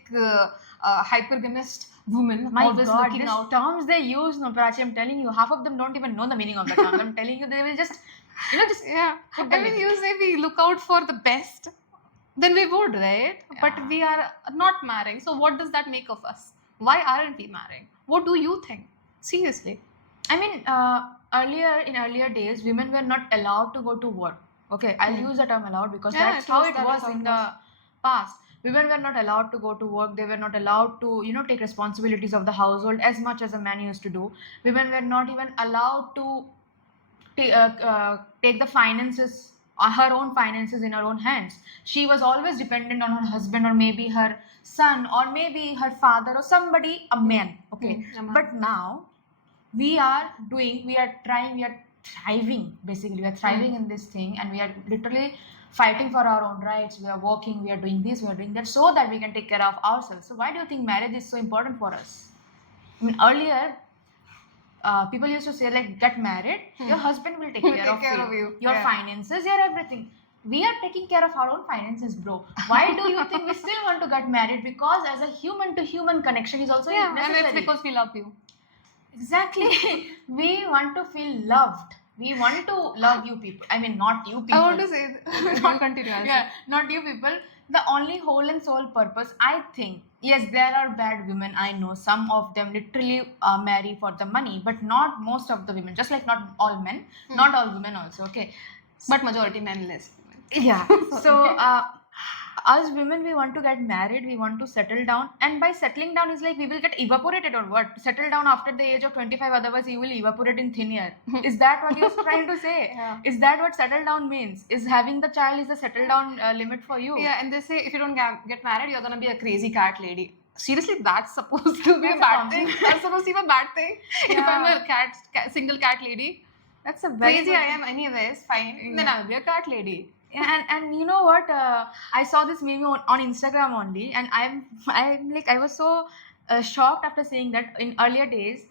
hypergamist women, My always God, looking these out. terms they use, no, Prachi, I'm telling you, half of them don't even know the meaning of the terms. I'm telling you, they will just, just Yeah. put I them mean, in. you say we look out for the best, then we would, right? But Yeah. we are not marrying. So what does that make of us? Why aren't we marrying? What do you think? Seriously. I mean, in earlier days, women were not allowed to go to work. Okay, I'll use the term allowed because Yeah, that's it how was- it that was is how in it the was. past. Women were not allowed to go to work. They were not allowed to, take responsibilities of the household as much as a man used to do. Women were not even allowed to take the finances, her own finances in her own hands. She was always dependent on her husband or maybe her son or maybe her father or somebody, a man. Okay, a man. but now we are trying, we are thriving, basically we are thriving in this thing, and we are literally fighting for our own rights. We are working, we are doing this, we are doing that, so that we can take care of ourselves. So why do you think marriage is so important for us? I mean, earlier people used to say, like, get married, your husband will take Will care, take of, care you. of you. Your Yeah. finances, your everything. We are taking care of our own finances, bro. Why do you think we still want to get married? Because as a human to human connection is also Yeah, and necessary. it's because we love you. Exactly. We want to feel loved. We want to love you people. I mean, not you people. I want to say, don't continue. I'll Yeah, not you people. The only whole and soul purpose, I think, yes, there are bad women. I know some of them literally marry for the money, but not most of the women. Just like not all men, not all women also. Okay. say. But majority men less. Yeah. So, us women, we want to get married, we want to settle down, and by settling down is like we will get evaporated or what? Settle down after the age of 25, otherwise you will evaporate in thin air. Is that what you're trying to say? Yeah. Is that what settle down means? Is having the child is the settle down limit for you? Yeah, and they say if you don't get married, you're gonna be a crazy cat lady. Seriously, that's supposed to be That's a a bad compliment. thing. That's supposed to be a bad thing. If I'm Yeah. a single cat lady, That's a very crazy good I am anyways, fine. Then Yeah. I'll be a cat lady. and you know what, I saw this meme on Instagram only, and I'm like, I was so shocked after seeing that. In earlier days,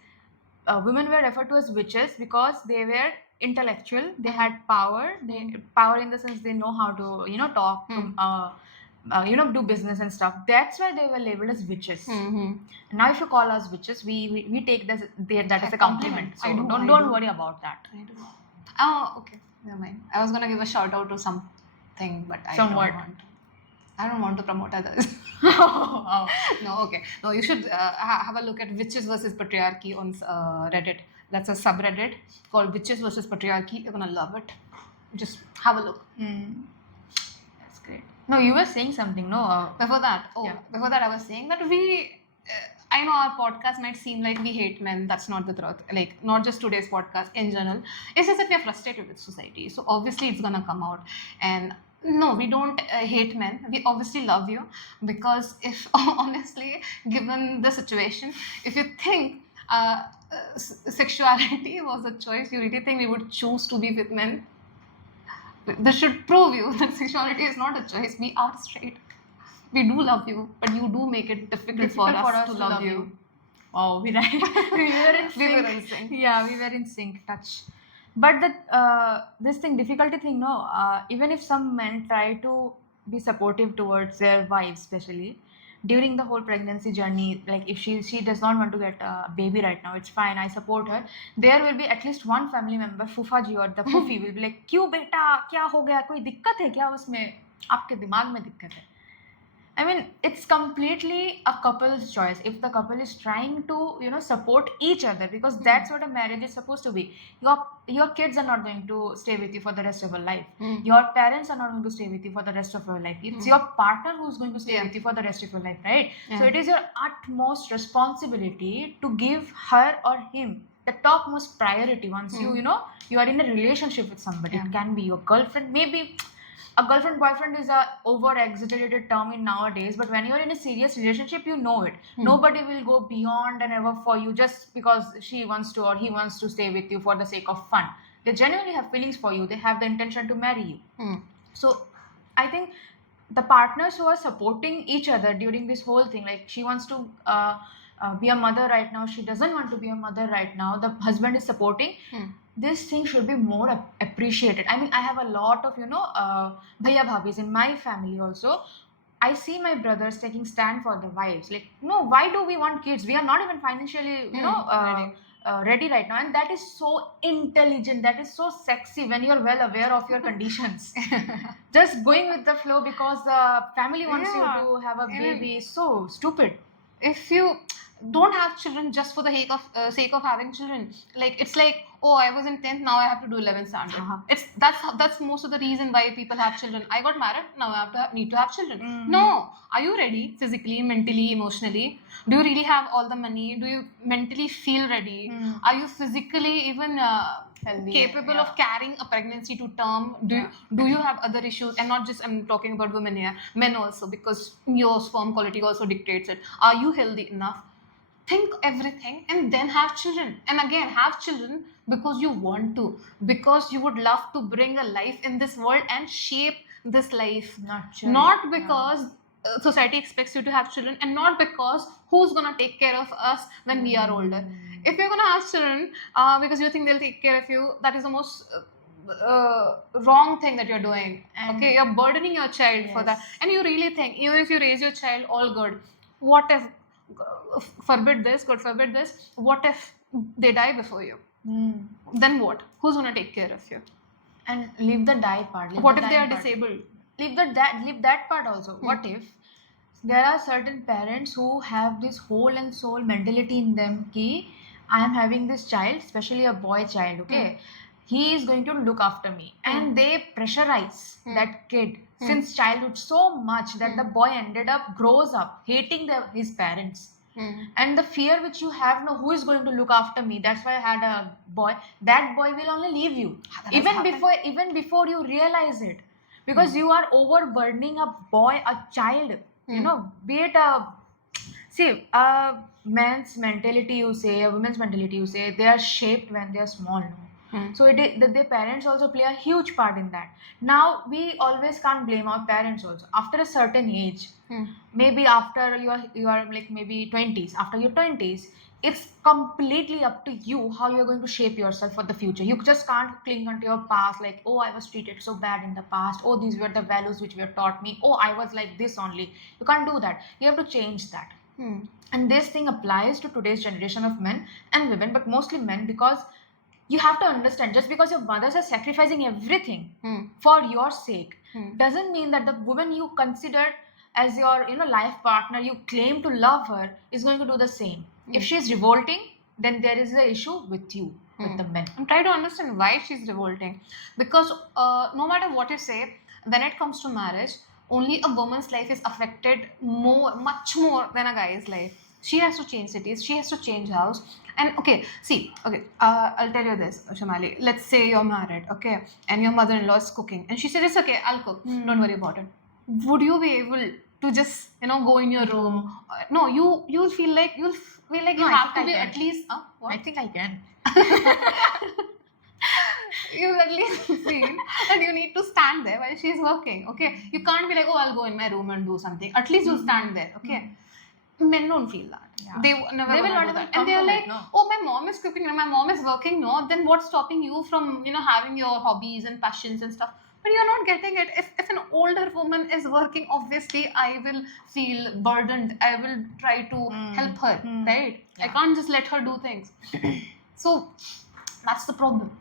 women were referred to as witches because they were intellectual, they had power, power in the sense they know how to talk to do business and stuff. That's why they were labeled as witches. Mm-hmm. Now if you call us witches, we take that as a compliment. So I do, don't I don't do. worry about that. Oh, okay. Never mind. I was gonna give a shout out to something, but I Somewhat. don't want to. I don't want to promote others. Oh. No, okay. No, you should have a look at Witches versus Patriarchy on Reddit. That's a subreddit called Witches versus Patriarchy. You're gonna love it. Just have a look. That's great. No, you were saying something, no? Before that, Yeah. before that, I was saying that I know our podcast might seem like we hate men. That's not the truth. Like, not just today's podcast in general. It's just that we are frustrated with society. So obviously, it's gonna come out. And no, we don't hate men. We obviously love you because if honestly, given the situation, if you think sexuality was a choice, you really think we would choose to be with men? This should prove you that sexuality is not a choice. We are straight. We do love you, but you do make it difficult for us to love you. Oh, we were in sync. We were in sync. Yeah, we were in sync. Touch. But this difficulty thing, no. Even if some men try to be supportive towards their wives, especially during the whole pregnancy journey. Like if she does not want to get a baby right now, it's fine, I support her. There will be at least one family member, Fufa ji or the Fufi, will be like, क्यों बेटा, क्या हो गया, कोई दिक्कत है क्या उसमें, आपके दिमाग में दिक्कत है. I mean, it's completely a couple's choice. If the couple is trying to, support each other, because that's what a marriage is supposed to be. Your kids are not going to stay with you for the rest of your life. Your parents are not going to stay with you for the rest of your life. It's your partner who's going to stay Yeah. with you for the rest of your life, right? Yeah. So it is your utmost responsibility to give her or him the topmost priority once you are in a relationship with somebody. Yeah. It can be your girlfriend, maybe a girlfriend boyfriend is a over exaggerated term in nowadays, but when you're in a serious relationship, you know it. Nobody will go beyond and ever for you just because she wants to or he wants to stay with you for the sake of fun. They genuinely have feelings for you. They have the intention to marry you. So I think the partners who are supporting each other during this whole thing, like she wants to be a mother right now, she doesn't want to be a mother right now, the husband is supporting, this thing should be more appreciated. I mean, I have a lot of bhaiya bhabis in my family also. I see my brothers taking stand for the wives, like, no, why do we want kids, we are not even financially ready right now. And that is so intelligent, that is so sexy when you're well aware of your conditions. Just going with the flow because the family wants Yeah. you to have a Even- baby is so stupid. If you don't have children just for the sake of having children, like it's like, oh, I was in 10th, now I have to do 11th standard. Uh-huh. That's most of the reason why people have children. I got married, now I need to have children. Mhm. No, are you ready physically, mentally, emotionally? Do you really have all the money? Do you mentally feel ready? Are you physically even Healthy, capable yeah. of carrying a pregnancy to term? Do you have other issues? And not just, I'm talking about women here, men also, because your sperm quality also dictates it. Are you healthy enough? Think everything and then have children. And again, have children because you want to, because you would love to bring a life in this world and shape this life. Naturally, Not yeah. because society expects you to have children, and not because who's gonna take care of us when we are older. If you're gonna have children because you think they'll take care of you, that is the most wrong thing that you're doing. And- Okay, you're burdening your child for that. Yes. And you really think, even if you raise your child all good, what if, forbid this, God forbid this, what if they die before you? Then what? Who's gonna take care of you? And leave the die part. What if they are disabled? Leave that part also. What if there are certain parents who have this whole and soul mentality in them ki I am having this child, especially a boy child, okay? He is going to look after me. And they pressurize that kid since childhood so much that the boy grows up hating his parents. And the fear which you have now, who is going to look after me? That's why I had a boy. That boy will only leave you That has happened. even before you realize it, because you are overburdening a boy, a child. Be it a man's mentality, you say, a woman's mentality, you say, they are shaped when they are small. No? So their parents also play a huge part in that. Now we always can't blame our parents also. After a certain age, maybe after you are like maybe 20s, after your 20s, it's completely up to you how you're going to shape yourself for the future. You just can't cling onto your past, like, oh, I was treated so bad in the past, oh, these were the values which were taught me, oh, I was like this only. You can't do that. You have to change that. And this thing applies to today's generation of men and women, but mostly men, because you have to understand, just because your mothers are sacrificing everything for your sake doesn't mean that the woman you consider as your life partner, you claim to love her, is going to do the same. If she is revolting, then there is an issue with you, with the men. I'm trying to understand why she's revolting. Because no matter what you say, when it comes to marriage, only a woman's life is affected much more than a guy's life. She has to change cities, she has to change house. And I'll tell you this, Shamali. Let's say you're married, okay, and your mother-in-law is cooking, and she said, it's okay, I'll cook, don't worry about it. Would you be able to just go in your room? No, you'll feel like you have to be at least. What? I think I can. You at least feel that you need to stand there while she's working. Okay, you can't be like, oh, I'll go in my room and do something. At least you stand there. Okay. Men don't feel that. Yeah. They will They will not not do even that. come And they're to like, it, no. oh, my mom is cooking and my mom is working. No, then what's stopping you from having your hobbies and passions and stuff? but you're not getting it. If an older woman is working, obviously I will feel burdened. I will try to help her, right? I Yeah. can't just let her do things. So that's the problem.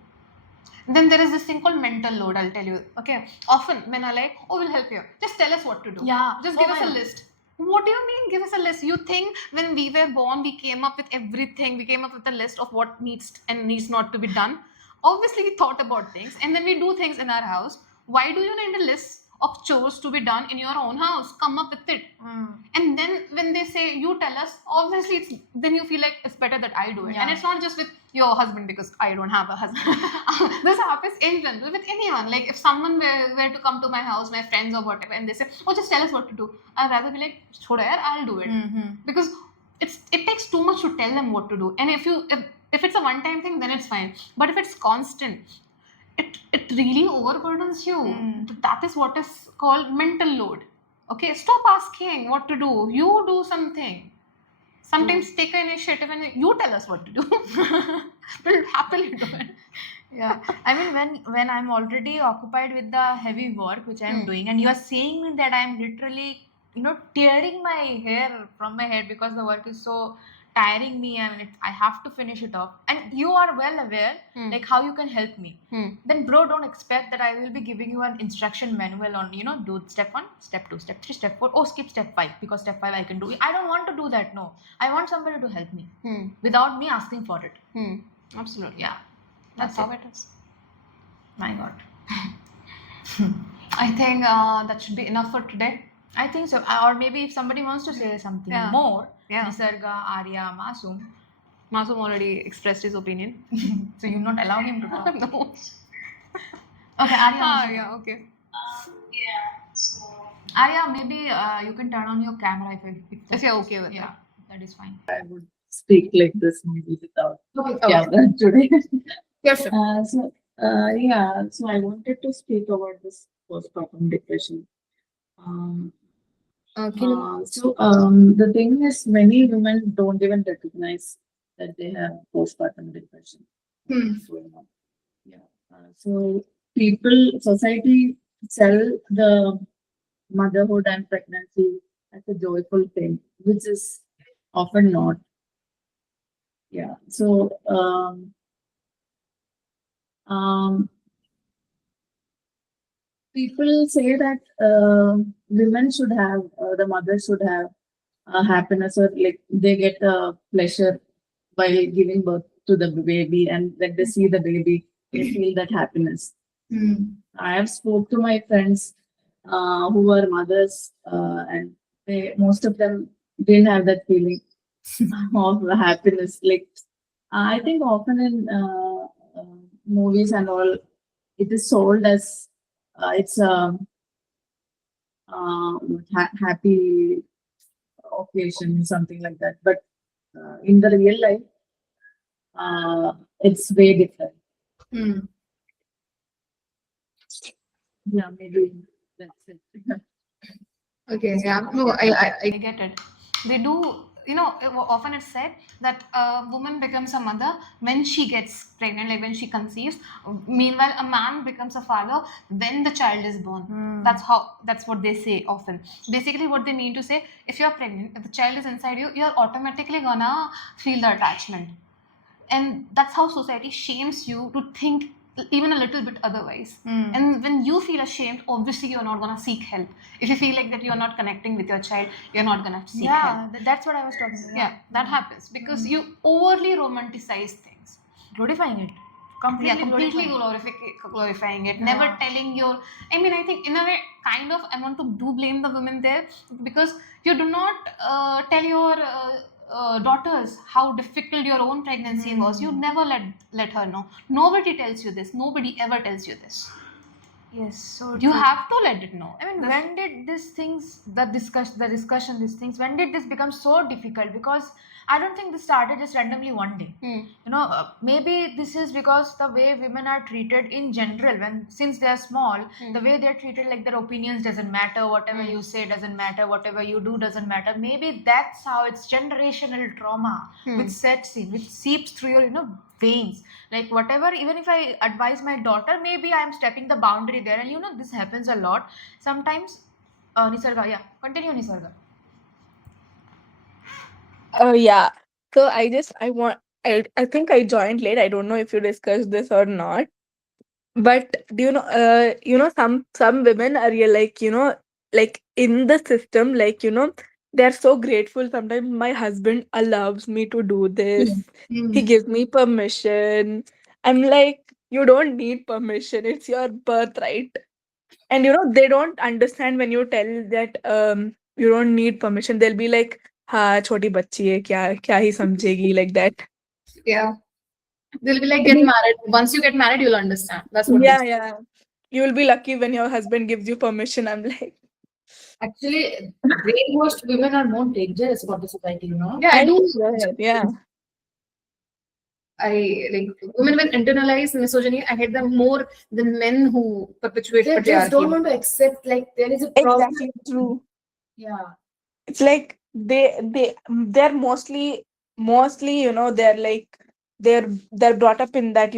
Then there is this thing called mental load, I'll tell you. Okay, often men are like, oh, we'll help you, just tell us what to do. Yeah, Just so give us a many. list. What do you mean give us a list? You think when we were born we came up with everything, we came up with a list of what needs and needs not to be done? Obviously we thought about things, and then we do things in our house. Why do you need a list of chores to be done in your own house? Come up with it. And then when they say you tell us, obviously it's, then you feel like it's better that I do it. And Yeah. it's not just with your husband, because I don't have a husband. This happens in general with anyone. Like if someone were to come to my house, my friends or whatever, and they say, oh, just tell us what to do, I'd rather be like, choda yaar, I'll do it. Because it takes too much to tell them what to do. And if it's a one time thing, then it's fine. But if it's constant, it really overburdens you. That is what is called mental load. Okay, stop asking what to do. You do something. Sometimes take an initiative and you tell us what to do. We'll happily do it. Yeah, I mean, when I'm already occupied with the heavy work which I'm doing, and you are seeing me that I'm literally, tearing my hair from my head because the work is so tiring me, and I have to finish it off. And you are well aware, like how you can help me. Then, bro, don't expect that I will be giving you an instruction manual on, do step 1, step 2, step 3, step 4. Oh, skip step 5 because step 5 I can do. I don't want to do that. No, I want somebody to help me without me asking for it. Absolutely. Yeah. That's how it is. My God. I think that should be enough for today. I think so. Or maybe if somebody wants to say something Yeah. more, Yeah. Nisarga, Arya, Masum. Masum already expressed his opinion. So you not allow him to talk. No. Okay, Arya. Yeah, okay. Arya, maybe you can turn on your camera If you're okay with yeah, that is fine. I would speak like this maybe without Okay. camera today. Yes, sir. So I wanted to speak about this postpartum depression. The thing is, many women don't even recognize that they have postpartum depression. going on. Yeah. So society sell the motherhood and pregnancy as a joyful thing, which is often not. Yeah. So people say that women should have, the mother should have happiness, or like they get pleasure while giving birth to the baby, and when they see the baby, they feel that happiness. I have spoke to my friends who are mothers, and most of them didn't have that feeling of happiness. Like I think often in movies and all, it is sold as it's a happy occasion, something like that. But in the real life, it's way different. Yeah, maybe that's it. Okay, yeah. No, I get it. They do, often it's said that a woman becomes a mother when she gets pregnant, like when she conceives. Meanwhile, a man becomes a father when the child is born. That's what they say often. Basically, what they mean to say, if you're pregnant, if the child is inside you, you're automatically gonna feel the attachment. And that's how society shames you to think even a little bit otherwise. And when you feel ashamed, obviously you're not going to seek help. If you feel like that you're not connecting with your child, you're not going to seek help. That's what I was talking about. Yeah, that happens because you overly romanticize things. Glorifying it. Completely glorifying it. Never telling I think in a way, kind of, I want to do blame the women there, because you do not tell your daughters how difficult your own pregnancy was. You never let her know. Nobody tells you this. Nobody ever tells you this. Yes, so You true. have to let it know. I mean, when did these things, when did this become so difficult? Because I don't think this started just randomly one day. Maybe this is because the way women are treated in general, since they are small, the way they're treated, like their opinions doesn't matter, whatever you say doesn't matter, whatever you do doesn't matter. Maybe that's how it's generational trauma which sets in, which seeps through your, veins. Like whatever, even if I advise my daughter, maybe I'm stepping the boundary there. And this happens a lot. Sometimes, Nisarga, yeah, continue, Nisarga. Oh yeah. So I think I joined late. I don't know if you discussed this or not. But do some women are real, like, like in the system, like, they're so grateful. Sometimes my husband allows me to do this. He gives me permission. I'm like, you don't need permission. It's your birthright. And they don't understand when you tell that you don't need permission. They'll be like, हाँ छोटी बच्ची है, क्या ही समझेगी, like that. Yeah. They'll be like, get married. Once you get married, you'll understand. That's what Yeah, yeah. You will be lucky when your husband gives you permission. I'm like, Actually, brainwashed women are more dangerous for the society, Yeah, I do. swear, yeah. I like women with internalized misogyny. I hate them more than men who perpetuate They just patriarchy. don't want to accept, like, there is a problem. Exactly true. Yeah. It's like they're mostly, they're like, they're brought up in that,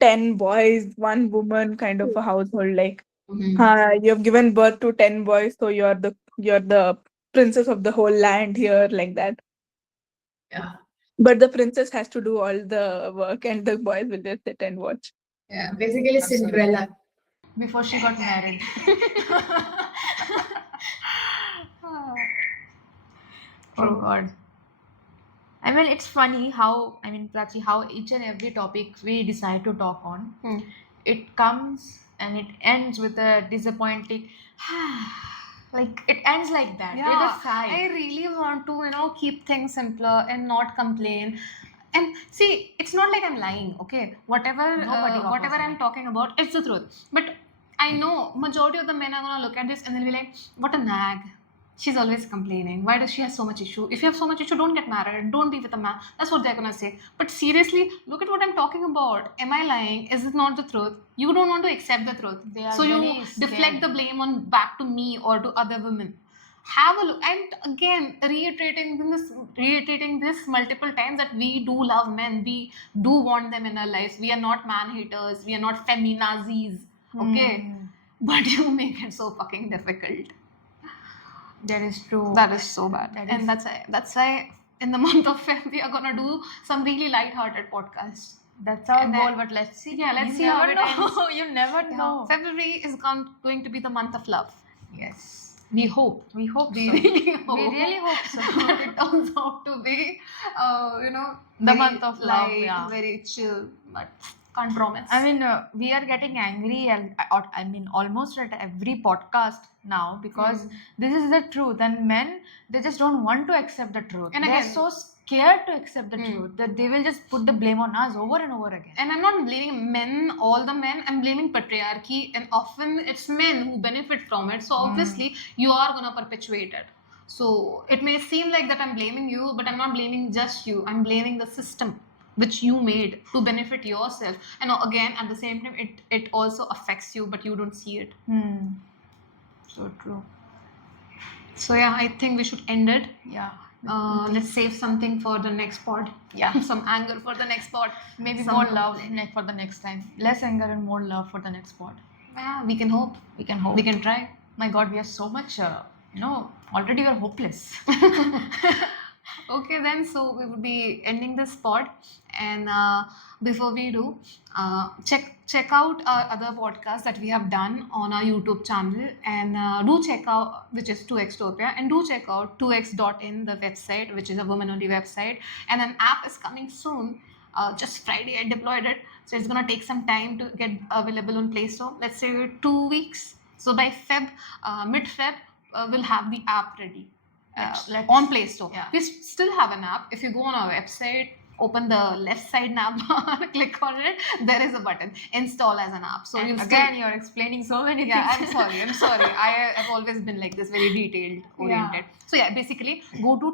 10 boys, 1 woman kind of a household. Like, you have given birth to 10 boys, so you're the princess of the whole land here, like that. Yeah. But the princess has to do all the work, and the boys will just sit and watch. Yeah. Basically, Cinderella. Before she got married. Oh God. I mean, it's funny how, Prachi, how each and every topic we decide to talk on, it comes and it ends with a disappointing, like it ends like that, with Yeah, a sigh. I really want to, keep things simpler and not complain. And see, it's not like I'm lying, okay? Whatever Nobody I'm talking about, it's the truth. But I know majority of the men are gonna look at this and they'll be like, what a nag. She's always complaining. Why does she have so much issue? If you have so much issue, don't get married. Don't be with a man. That's what they're gonna say. But seriously, look at what I'm talking about. Am I lying? Is it not the truth? You don't want to accept the truth. They are So you very deflect the blame on back to me or to other women. Have a look. I'm again reiterating this multiple times that we do love men. We do want them in our lives. We are not man haters. We are not feminazis. Okay. But you make it so fucking difficult. That is true. That is so bad. That And is- that's why in the month of Feb we are gonna do some really light-hearted podcasts. That's our And goal, then- but let's see. Yeah, let's You see how never it know. ends. You never Yeah, know. February is going to be the month of love. Yes. We hope. We hope We so. really hope. We really hope so. It turns out to be, The very month of love, light, yeah. very chill, but can't promise. I mean, we are getting angry, and almost at every podcast now, because this is the truth, and men, they just don't want to accept the truth. And They're again- so scared to accept the Mm. truth that they will just put the blame on us over and over again. And I'm not blaming men, all the men, I'm blaming patriarchy, and often it's men who benefit from it. So obviously, you are gonna perpetuate it. So it may seem like that I'm blaming you, but I'm not blaming just you. I'm blaming the system which you made to benefit yourself. And again, at the same time, it also affects you, but you don't see it. So true. So yeah, I think we should end it. Yeah. Let's save something for the next pod. Yeah. Some anger for the next pod. Maybe Some more love complaining. for the next time. Less anger and more love for the next pod. Yeah, we can hope. We can hope. We can try. My God, we are so much, already we are hopeless. Okay, then, so we would be ending this pod, and before we do, check out our other podcasts that we have done on our YouTube channel, and do check out, which is 2xtopia, and do check out 2x.in, the website, which is a women-only website, and an app is coming soon. Just Friday I deployed it, so it's gonna take some time to get available on Play Store. Let's say 2 weeks. So by mid-Feb, we'll have the app ready. Let's- On Play Store. yeah. We still have an app. If you go on our website, open the left side nav bar, click on it, there is a button, install as an app. So And you'll again, you're explaining so many yeah, things. I'm sorry. I have always been like this, very detailed oriented. So yeah, basically go to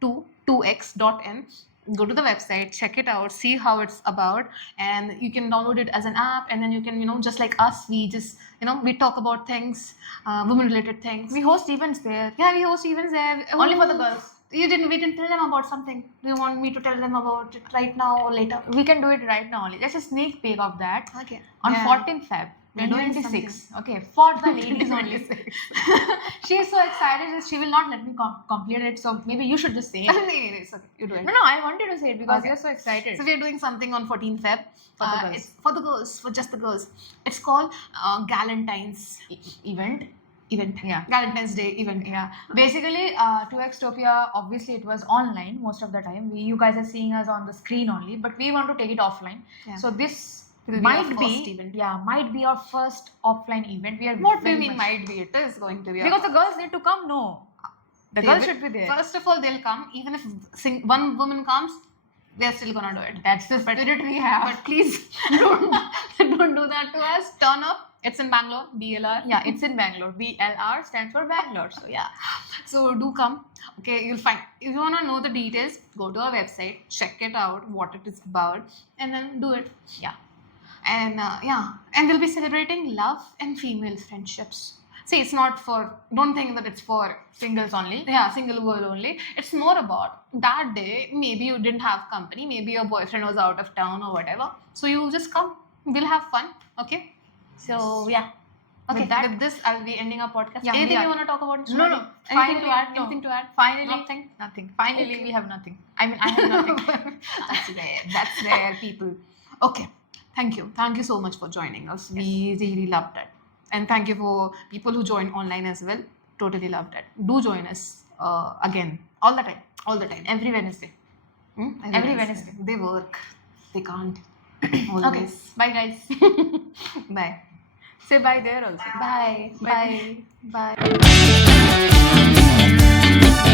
tw2x.in, go to the website, check it out, see how it's about, and you can download it as an app, and then you can, just like us, we just, we talk about things, women related things. We host events there. Yeah, we host events there. Only for the girls. We didn't tell them about something. Do you want me to tell them about it right now or later? We can do it right now only. Just a sneak peek of that Okay. on Yeah. 14th Feb. We're doing 2026. Okay, for the ladies only. 2026. She is so excited that she will not let me complete it. So maybe you should just say it. Anyways, okay, you do it. No, I wanted to say it because Okay. you're so excited. So we're doing something on 14th Feb. For the girls. It's for the girls, for just the girls. It's called Galentine's Event. event. Yeah. Valentine's Day event. Yeah. Basically, 2Xtopia, obviously it was online most of the time. You guys are seeing us on the screen only, but we want to take it offline. Yeah. So this Will be might our be, first event. might be our first offline event. We are What do you very mean much- might be? It is going to be. Because the girls need to come. No, the They girls will- should be there. First of all, they'll come. Even if one woman comes, they're still gonna do it. That's the spirit we have. But please don't do that to us. Turn up. It's in Bangalore, BLR. Yeah, it's in Bangalore. BLR stands for Bangalore. So yeah. So do come. Okay, you'll find. If you wanna know the details, go to our website, check it out, what it is about, and then do it. Yeah. And and we'll be celebrating love and female friendships. See, it's not for. Don't think that it's for Singles only. single girl only. It's more about that day. Maybe you didn't have company. Maybe your boyfriend was out of town or whatever. So you just come. We'll have fun. Okay. So yeah. Okay. With With this, I'll be ending our podcast. Yeah, we Anything are. you want to talk about? No, no. Anything Finally, to add? no. Anything to add? Finally, Nothing? nothing. Finally, Okay. we have nothing. I mean, I have nothing. That's rare. That's rare, people. Okay. Thank you. Thank you so much for joining us. We really loved it. And thank you for people who joined online as well. Totally loved it. Do join us again. All the time. All the time. Every Wednesday. Hmm? Every Wednesday. They work. They can't. Okay. Always. Bye, guys. Bye. Say bye there also. Bye. Bye. Bye. Bye.